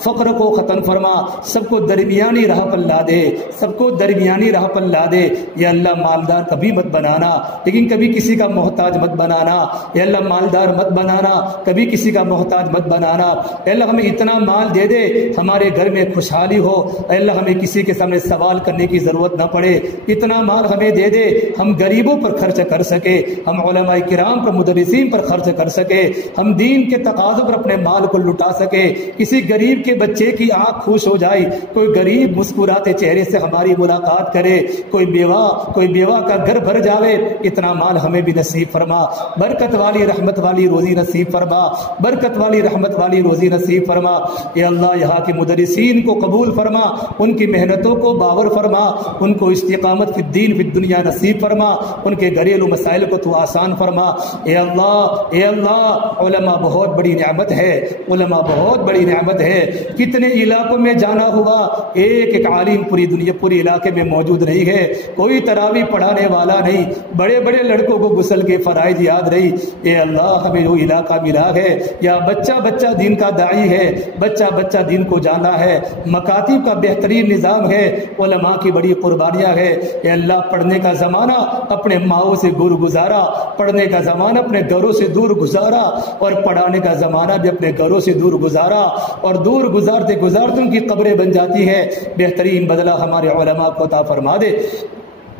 فقر کو ختم فرما, سب کو درمیانی راہ پر لا دے, سب کو درمیانی راہ پر لا دے. یا اللہ مالدار کبھی مت بنانا لیکن کبھی کسی کا محتاج مت بنانا. یا اللہ مالدار مت بنانا, کبھی کسی کا محتاج مت بنانا. اے اللہ ہمیں اتنا مال دے دے ہمارے گھر میں خوشحالی ہو. اے اللہ ہمیں کسی کے سامنے سوال کرنے کی ضرورت نہ پڑے. اتنا مال ہمیں دے دے ہم غریبوں پر خرچ کر سکے, ہم علماء کرام پر مدرسین پر خرچ کر سکے, ہم دین کے تقاضوں پر اپنے مال کو لٹا سکے. کسی غریب کے بچے کی آنکھ خوش ہو جائے, کوئی غریب مسکراتے چہرے سے ہماری ملاقات کرے, کوئی بیوہ کا گھر بھر جاوے. اتنا مال ہمیں بھی نصیب فرما, برکت والی رحمت والی روزی نصیب فرما, برکت والی رحمت والی روزی نصیب فرما. اے اللہ یہاں کے مدرسین کو قبول فرما, ان کی محنتوں کو باور فرما, ان کو استقامت فی الدین فی الدنیا نصیب فرما, ان کے گھریلو مسائل کو تو آسان فرما. اے اللہ علماء بہت بڑی نعمت ہے, علماء بہت بڑی نعمت ہے. کتنے علاقوں میں جانا ہوا, ایک عالم پوری دنیا پوری علاقے میں موجود نہیں ہے, کوئی تراویح پڑھانے والا نہیں, بڑے بڑے لڑکوں کو غسل کے فرائض یاد نہیں. اے اللہ ہمیں وہ علاقہ ملا ہے یا بچہ دین کا داعی ہے, بچہ دین کو جانا ہے, مکاتب کا بہترین نظام ہے, علماء کی بڑی قربانیاں ہے. اے اللہ پڑھنے کا زمانہ اپنے ماؤں سے دور گزارا, پڑھنے کا زمانہ اپنے گھروں سے دور گزارا, اور پڑھانے کا زمانہ بھی اپنے گھروں سے دور گزارا, اور دور گزارتے گزارتے ان کی قبریں بن جاتی ہے. بہترین بدلہ ہمارے علماء کو عطا فرما دے.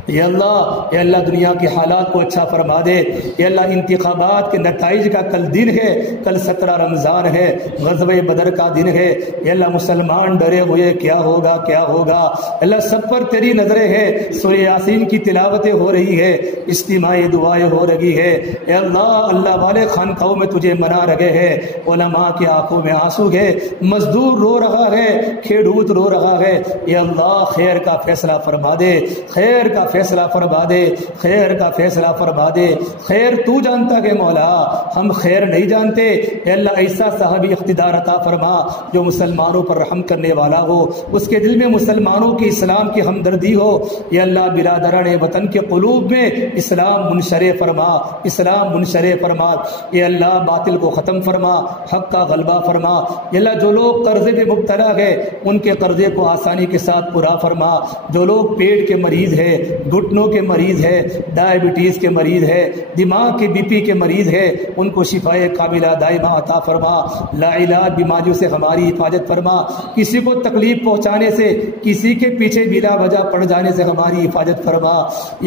یا اللہ دنیا کے حالات کو اچھا فرما دے. یا اللہ انتخابات کے نتائج کا کل دن ہے, کل 17 رمضان ہے, غزوہ بدر کا دن ہے. یا اللہ مسلمان ڈرے ہوئے کیا ہوگا. اللہ سب پر تیری نظریں ہے, سورہ یاسین کی تلاوتیں ہو رہی ہے, اجتماعی دعائیں ہو رہی ہے. اے اللہ والے خانقاہوں میں تجھے منا رہے ہیں, علماء کی آنکھوں میں آنسو ہے, مزدور رو رہا ہے, کھیڑوت رو رہا ہے. یا اللہ خیر کا فیصلہ فرما دے, خیر کا فیصلہ فرما دے, خیر کا فیصلہ فرما دے. خیر تو جانتا کہ مولا, ہم خیر نہیں جانتے. اے اللہ ایسا صاحبی اقتدار عطا فرما جو مسلمانوں پر رحم کرنے والا ہو, اس کے دل میں مسلمانوں کی اسلام کی ہمدردی ہو. یا اللہ برادران وطن کے قلوب میں اسلام منشر فرما, اسلام منشر فرما. یا اللہ باطل کو ختم فرما, حق کا غلبہ فرما. یا اللہ جو لوگ قرضے میں مبتلا ہے ان کے قرضے کو آسانی کے ساتھ پورا فرما. جو لوگ پیٹ کے مریض ہے, گھٹنوں کے مریض ہے, ڈائبٹیز کے مریض ہے, دماغ کے بی پی کے مریض ہے, ان کو شفائے کاملہ دائمہ عطا فرما. لا علاج بیماریوں سے ہماری حفاظت فرما. کسی کو تکلیف پہنچانے سے, کسی کے پیچھے بلا وجہ پڑ جانے سے ہماری حفاظت فرما.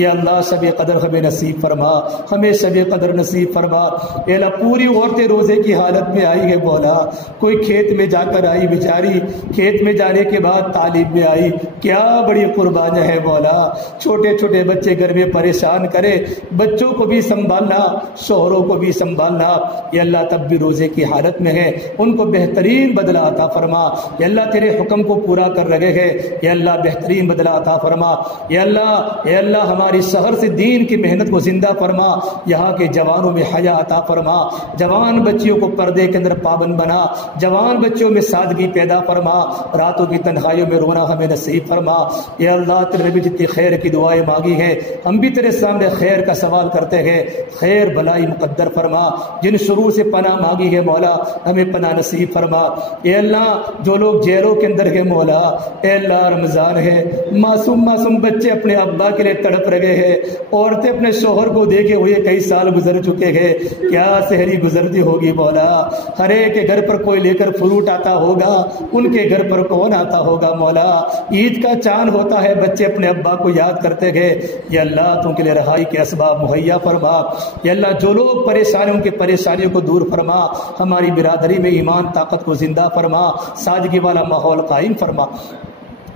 یا اللہ شب قدر ہمیں نصیب فرما, ہمیں شب قدر نصیب فرما. اے اللہ پوری عورتیں روزے کی حالت میں آئی ہے مولا, کوئی کھیت میں جا کر آئی بیچاری, کھیت میں جانے کے بعد تعلیم میں آئی, کیا بڑی قربانی ہے مولا. چھوٹے بچے گھر میں پریشان کرے, بچوں کو بھی سنبھالنا, شوہروں کو بھی سنبھالنا. یا اللہ تب بھی روزے کی حالت میں ہے, ان کو بہترین بدلہ عطا فرما. یا اللہ تیرے حکم کو پورا کر رہے ہیں, یا اللہ بہترین بدلہ عطا فرما. یا اللہ ہماری شہر سے دین کی محنت کو زندہ فرما. یہاں کے جوانوں میں حیا عطا فرما, جوان بچیوں کو پردے کے اندر پابند بنا, جوان بچوں میں سادگی پیدا فرما, راتوں کی تنہائیوں میں رونا ہمیں نصیب فرما. یا اللہ تیرے نبی جتنی خیر کی دعائیں مانگی ہے, ہم بھی تیرے سامنے خیر کا سوال کرتے ہیں. خیر بلائی مقدر فرما, جن شرور سے پناہ مانگی ہے مولا ہمیں پناہ نصیب فرما. اے اللہ جو لوگ جیلوں کے اندر ہے مولا, اے اللہ رمضان ہے, معصوم بچے اپنے ابا کے لیے تڑپ رہے ہیں, عورتیں اپنے شوہر کو دیکھے ہوئے کئی سال گزر چکے ہیں, کیا سحری گزرتی ہوگی مولا. ہر ایک کے گھر پر کوئی لے کر فروٹ آتا ہوگا, ان کے گھر پر کون آتا ہوگا مولا. عید کا چاند ہوتا ہے, بچے اپنے ابا کو یاد کرتے گئے. یا اللہ تو ان کے لیے رہائی کے اسباب مہیا فرما. یا اللہ جو لوگ پریشان ہیں ان کی پریشانیوں کو دور فرما, ہماری برادری میں ایمان طاقت کو زندہ فرما, سادگی والا ماحول قائم فرما.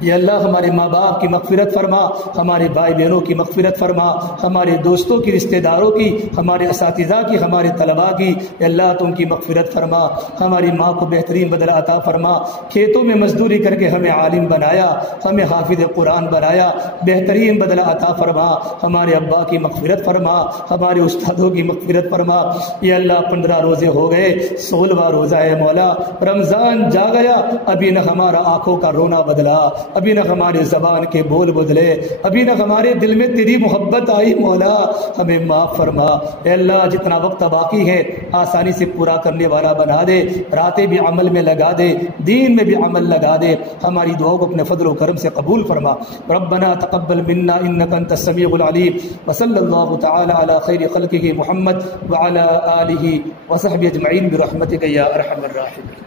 یا اللہ ہمارے ماں باپ کی مغفرت فرما, ہمارے بھائی بہنوں کی مغفرت فرما, ہمارے دوستوں کی, رشتہ داروں کی, ہمارے اساتذہ کی, ہمارے طلباء کی. یا اللہ تو ان کی مغفرت فرما. ہماری ماں کو بہترین بدلہ عطا فرما, کھیتوں میں مزدوری کر کے ہمیں عالم بنایا, ہمیں حافظ قرآن بنایا, بہترین بدلہ عطا فرما. ہمارے ابا کی مغفرت فرما, ہمارے استادوں کی مغفرت فرما. یا اللہ 15 روزے ہو گئے, 16واں روزہ ہے مولا, رمضان جا گیا, ابھی نہ ہمارا آنکھوں کا رونا بدلا, ابھی نہ ہمارے زبان کے بول بدلے، ابھی نہ ہمارے دل میں تیری محبت آئی مولا، ہمیں معاف فرما۔ اے اللہ جتنا وقت باقی ہے آسانی سے پورا کرنے والا بنا دے، راتیں بھی عمل میں لگا دے، دین میں بھی عمل لگا دے، ہماری دعاؤں کو اپنے فضل و کرم سے قبول فرما۔ ربنا تقبل منا انك انت السميع العليم، وصلى الله تعالى على خير خلقه محمد وعلى آله وصحبه اجمعين برحمتك يا ارحم الراحمين۔